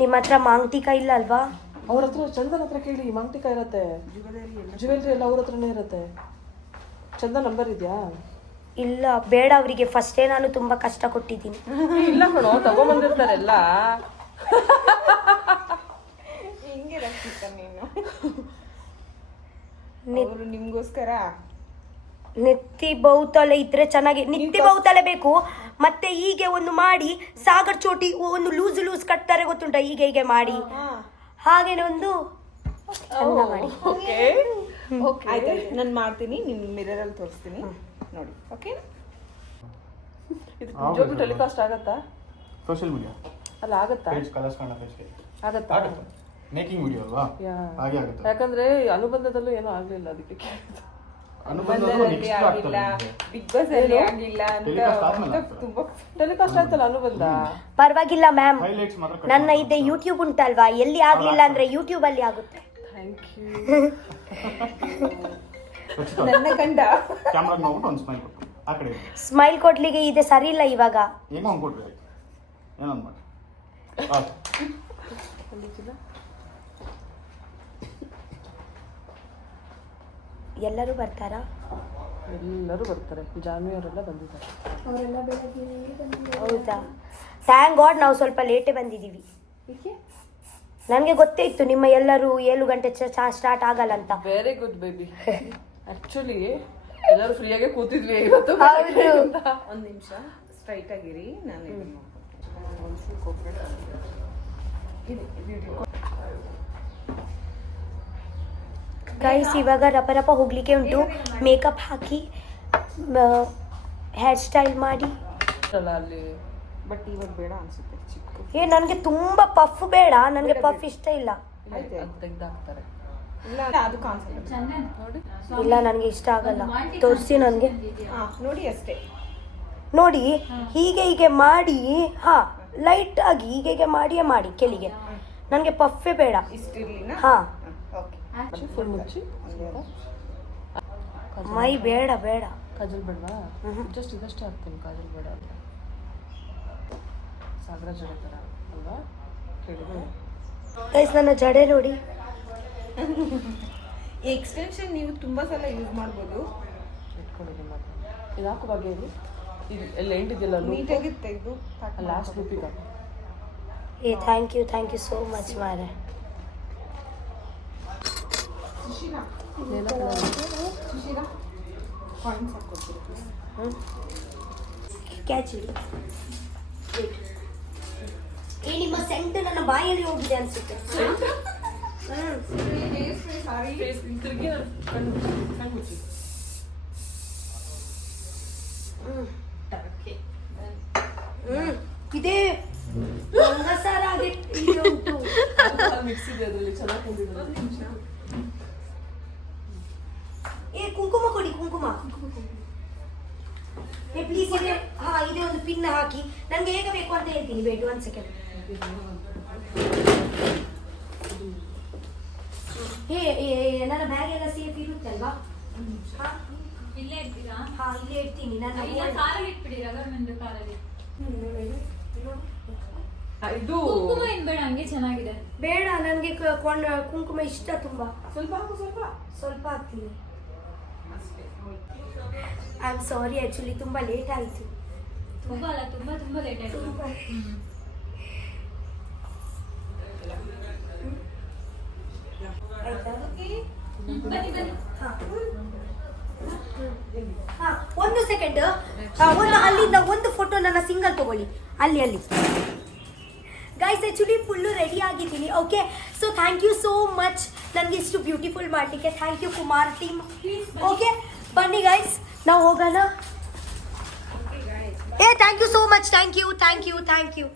ನಿಮ್ಮ ಹತ್ರ ಮಾಂಗ್ಟಿಕ ಇಲ್ಲ ಅಲ್ವಾ? ಅವ್ರ ಹತ್ರ, ಚಂದನ್ ಹತ್ರ ಕೇಳಿ, ಮಾಂಗ್ಟಿಕ ಇರತ್ತೆ, ಜ್ಯುವೆಲ್ರಿ ಎಲ್ಲ ಅವ್ರ ಹತ್ರನೇ ಇರತ್ತೆ. ಚಂದನ್ ನಂಬರ್ ಇದೆಯಾ? ಇಲ್ಲ, ಬೇಡ ಅವರಿಗೆ. ಫಸ್ಟೇ ನಾನು ತುಂಬಾ ಕಷ್ಟ ಕೊಟ್ಟಿದ್ದೀನಿ. ಇಲ್ಲ ಕಣೋ, ತಗೊಂಬಂದಿರ್ತಾರೆಲ್ಲ. ಹಿಂಗೆ ರಕ್ಷಿತಾ ನೀನು, ಅವರು ನಿಮ್ಗೋಸ್ಕರ ನೆತ್ತಿ ಬೌತಲೆ ಇದ್ರೆ ಚೆನ್ನಾಗಿ. ನೆತ್ತಿ ಬೌತಲೆ ಬೇಕು. ಮತ್ತೆ ಹೀಗೆ ಒಂದು ಮಾಡಿ ಸಾಗರ್ ಚೋಟಿ ಒಂದು ಲೂಸ್ ಕಟ್ತಾರೆ ಗೊತ್ತುಂಟ, ಹೀಗೆ ಮಾಡಿ ಹಾಗೇನೆ ಒಂದು ಚಂದ ಮಾಡಿ. ಆಯ್ತು, ನಾನು ಮಾಡ್ತೀನಿ, ನಿಮ್ ಮಿರರ್ ಅಲ್ಲಿ ತೋರಿಸ್ತೀನಿ ನೋಡಿ. ಓಕೆ, ಇದು ನಿಜವಾಗ್ಲೂ ಟೆಲಿಕಾಸ್ಟ್ ಆಗತ್ತಾ? ಸೋಷಿಯಲ್ ಮೀಡಿಯಾ ಅಲ್ಲ ಆಗತ್ತಾ? ಪೇಜ್ ಕಲರ್ಸ್ ಕನ್ನಡ ಪೇಜ್ಗೆ ಆಗತ್ತಾ? ಆಗುತ್ತೆ. ಮೇಕಿಂಗ್ ವಿಡಿಯೋ ಅಲ್ವಾ, ಹಾಗೆ ಆಗುತ್ತೆ. ಯಾಕಂದ್ರೆ ಅನುಬಂಧದಲ್ಲೂ ಏನೂ ಆಗ್ಲಿಲ್ಲ, ಅದಕ್ಕೆ ಕೇಳಿದ್ದು. ಅನುಬಂಧದಲ್ಲೂ next ಆಗಿಲ್ಲ, ಆಗ್ತದೆ. ಬಿಗ್ ಬಾಸ್ ಅಲ್ಲಿ ಆಗಿಲ್ಲ Telecast ಆದ್ಮೇಲೆ ಅಂತ ತುಂಬಾ ಟೆಲಿಕಾಸ್ಟ್ ಆಯ್ತಲ್ಲ ಅನುಬಂಧ. ಪರವಾಗಿಲ್ಲ ಮ್ಯಾಮ್, Highlights ಮಾತ್ರ cut ನನ್ನ ಇದೆ ಯೂಟ್ಯೂಬ್ ಉಂಟಲ್ವಾ, ಎಲ್ಲಿ ಆಗ್ಲಿಲ್ಲ ಅಂದ್ರೆ ಯೂಟ್ಯೂಬ್ ಅಲ್ಲಿ ಆಗುತ್ತೆ. Thank you. ರಚಿತಾ, ನನ್ನ ಕಂಡ ಕ್ಯಾಮ್ರಾಗ್ ನೋಡ್ಬಿಟ್ಟು ಒಂದು ಸ್ಮೈಲ್ ಕೊಟ್ಟು ಆ ಕಡೆ ಇರು. ಸ್ಮೈಲ್ ಕೊಡ್ಲಿಕ್ಕೆ ಇದೆ ಸರಿ ಇಲ್ಲ ಇವಾಗ. ಏನೋ ಒಂದು ಕೊಟ್ರಿ ಆಯ್ತು, ಏನೊಂದು ಮಾಡಿ. ಆಯ್ತು, ಎಲ್ಲರೂ ಬರ್ತಾರಾ? ಎಲ್ಲರೂ ಬರ್ತಾರೆ, ಜಾನ್ವಿ ಅವರೆಲ್ಲ ಬಂದಿದ್ದಾರೆ. ಹೌದಾ? ಥ್ಯಾಂಕ್ ಗಾಡ್ ನಾವು ಸ್ವಲ್ಪ ಲೇಟೇ ಬಂದಿದ್ದೀವಿ. ನನಗೆ ಗೊತ್ತೇ ಇತ್ತು ನಿಮ್ಮ ಎಲ್ಲರೂ 7 ಗಂಟೆ ಸ್ಟಾರ್ಟ್ ಆಗಲ್ಲ ಅಂತ. Very good baby. ಆಕ್ಚುಲಿ ಎಲ್ಲರೂ ಫ್ರೀಯಾಗೆ ಕೂತಿದ್ವಿ ಇವತ್ತು. ಒಂದ್ ನಿಮಿಷ ಸ್ಟ್ರೈಟ್ ಆಗಿರಿ, ನಾನು ಇದನ್ನ ಗೈಸ್, ಇವಾಗ ರಪ ಹೋಗ್ಲಿಕ್ಕೆ ಉಂಟು. ಮೇಕಪ್ ಹಾಕಿ ಹೇರ್ ಸ್ಟೈಲ್ ಮಾಡಿ. ಅಲ್ಲಿ ಬಟ್ ಇವಾಗ ಬೇಡ ಅನ್ಸುತ್ತೆ, ಚಿಕ್ಕ ನನಗೆ ತುಂಬಾ ಪಫ್ ಬೇಡ, ನನಗೆ ಪಫ್ ಇಷ್ಟ ಇಲ್ಲ. ತೆಗ್ದಾಕ್ತಾರೆ. ಇಲ್ಲ ಅದು ಕಾನ್ಸೆಪ್ಟ್ ನೋಡಿ, ಇಲ್ಲ ನನಗೆ ಇಷ್ಟ ಆಗಲ್ಲ. ತೋರಿಸಿ ನನಗೆ. ನೋಡಿ ಅಷ್ಟೇ. ನೋಡಿ ಹೀಗೆ ಮಾಡಿ, ಹಾ ಲೈಟ್ ಆಗಿ ಹೀಗೆ ಮಾಡಿ ಕೆಳಗೆ. ನನಗೆ ಪಫ್ಫೇ ಬೇಡ. ಇಷ್ಟಿರ್ಲಿನ? ಹಾ, ಓಕೆ. ಫುಲ್ ಮುಚ್ಚಿ. ಮೈ ಬೇಡ. ಕಾಜಲ್ ಬೇಡವಾ? ಜಸ್ಟ್ ಇದಷ್ಟೇ ಹಾಕ್ತೀನಿ, ಕಾಜಲ್ ಬೇಡ ಅಂತ. ಸಾಗರ ಜಡೆ ಥರ ಅಲ್ವಾ ಕೇಳಿದ್ರು. ಗೈಸ್, ನನ್ನ ಜಡೆ ನೋಡಿ. ಈ ಎಕ್ಸ್ಟೆನ್ಷನ್ ನೀವು ತುಂಬಾ ಸಲ ಯೂಸ್ ಮಾಡ್ಬೋದು. ಇಟ್ಕೊಂಡಿದ್ದೀನಿ ಮಾತ್ರ. ಇದು ಹಾಕೋ ಬಗ್ಗೆ ಇದು ಎಲ್ಲ ಎಂಟಿದೆಯಲ್ಲ ನೀಟಾಗಿ ತೆಗೆದು ಲಾಸ್ಟ್ ಲೂಪಿಗೆ ಹಾಕು. ಥ್ಯಾಂಕ್ ಯು ಸೋ ಮಚ್ ಮಾರೆ. ಕ್ಯಾಚ್ ಇಡಿ. ನಿಮ್ಮ ಸೆಂಟ್ ನನ್ನ ಬಾಯಲ್ಲಿ ಹೋಗಿದೆ ಅನ್ಸುತ್ತೆ. ತಿರ್ಗಿ ಕಣ್ಣು ಮುಚ್ಚಿ. ಇದೇ ಉಂಟು. ಮಿಕ್ಸ್ ಇದೆ ಅದರಲ್ಲಿ, ಚೆನ್ನಾಗಿ ತಂದಿದ್ದಾರೆ. ಕುಂಕುಮ ಕೊಡಿ, ಕುಂಕುಮ ಪ್ಲೀಸ್. ಇದೆ, ಹಾ ಇದೆ ಒಂದು ಪಿನ್ ಹಾಕಿ. ನನಗೆ ಹೇಗೆ ಬೇಕು ಅಂತ ಹೇಳ್ತೀನಿ. Wait 1 second. ನನ್ನ ಬ್ಯಾಗ್ ಎಲ್ಲ ಸೇಫ್ ಇರುತ್ತಲ್ವಾ? ಇಲ್ಲೇ ಇರ್ತೀರಾ? ಹಾ, ಇಲ್ಲೇ ಇಡ್ತೀನಿ. ನನ್ನ ಕಾರಲ್ಲಿ ಇಟ್ಬಿಡಿ, ರಗರ್ಮೆಂಟ್ ಕಾರಲ್ಲಿ. ಇದು ಕುಂಕುಮ ಏನ್ ಬೇಡ, ಹಂಗೆ ಚೆನ್ನಾಗಿದೆ. ಬೇಡ, ನನಗೆ ಕುಂಕುಮ ಇಷ್ಟ ತುಂಬಾ. ಸ್ವಲ್ಪ ಹಾಕು, ಸ್ವಲ್ಪ ಹಾಕ್ತೀನಿ. ಐ ಆಮ್ ಸಾರಿ, ಆಕ್ಚುಲಿ ತುಂಬಾ ಲೇಟ್ ಆಯಿತು. ತುಂಬಾ ಅಲ್ಲ ತುಂಬಾ ತುಂಬಾ ಲೇಟ್ ಆಯ್ತು ಬನ್ನಿ ಬನ್ನಿ ಒಂದು ಸೆಕೆಂಡ್ ಒಂದು ಅಲ್ಲಿಂದ ಒಂದು ಫೋಟೋ ನನ್ನ ಸಿಂಗಲ್ ತಗೊಳ್ಳಿ ಅಲ್ಲಿ ಗೈಸ್ ಆ್ಯಕ್ಚುಲಿ ಫುಲ್ಲು ರೆಡಿ ಆಗಿದ್ದೀನಿ okay so thank you so much ನನಗೆ ಇಷ್ಟು ಬ್ಯೂಟಿಫುಲ್ ಮಾಡಲಿಕ್ಕೆ thank you Kumar team okay ಬನ್ನಿ ಗೈಸ್ ನಾವು ಹೋಗೋಣ thank you so much thank you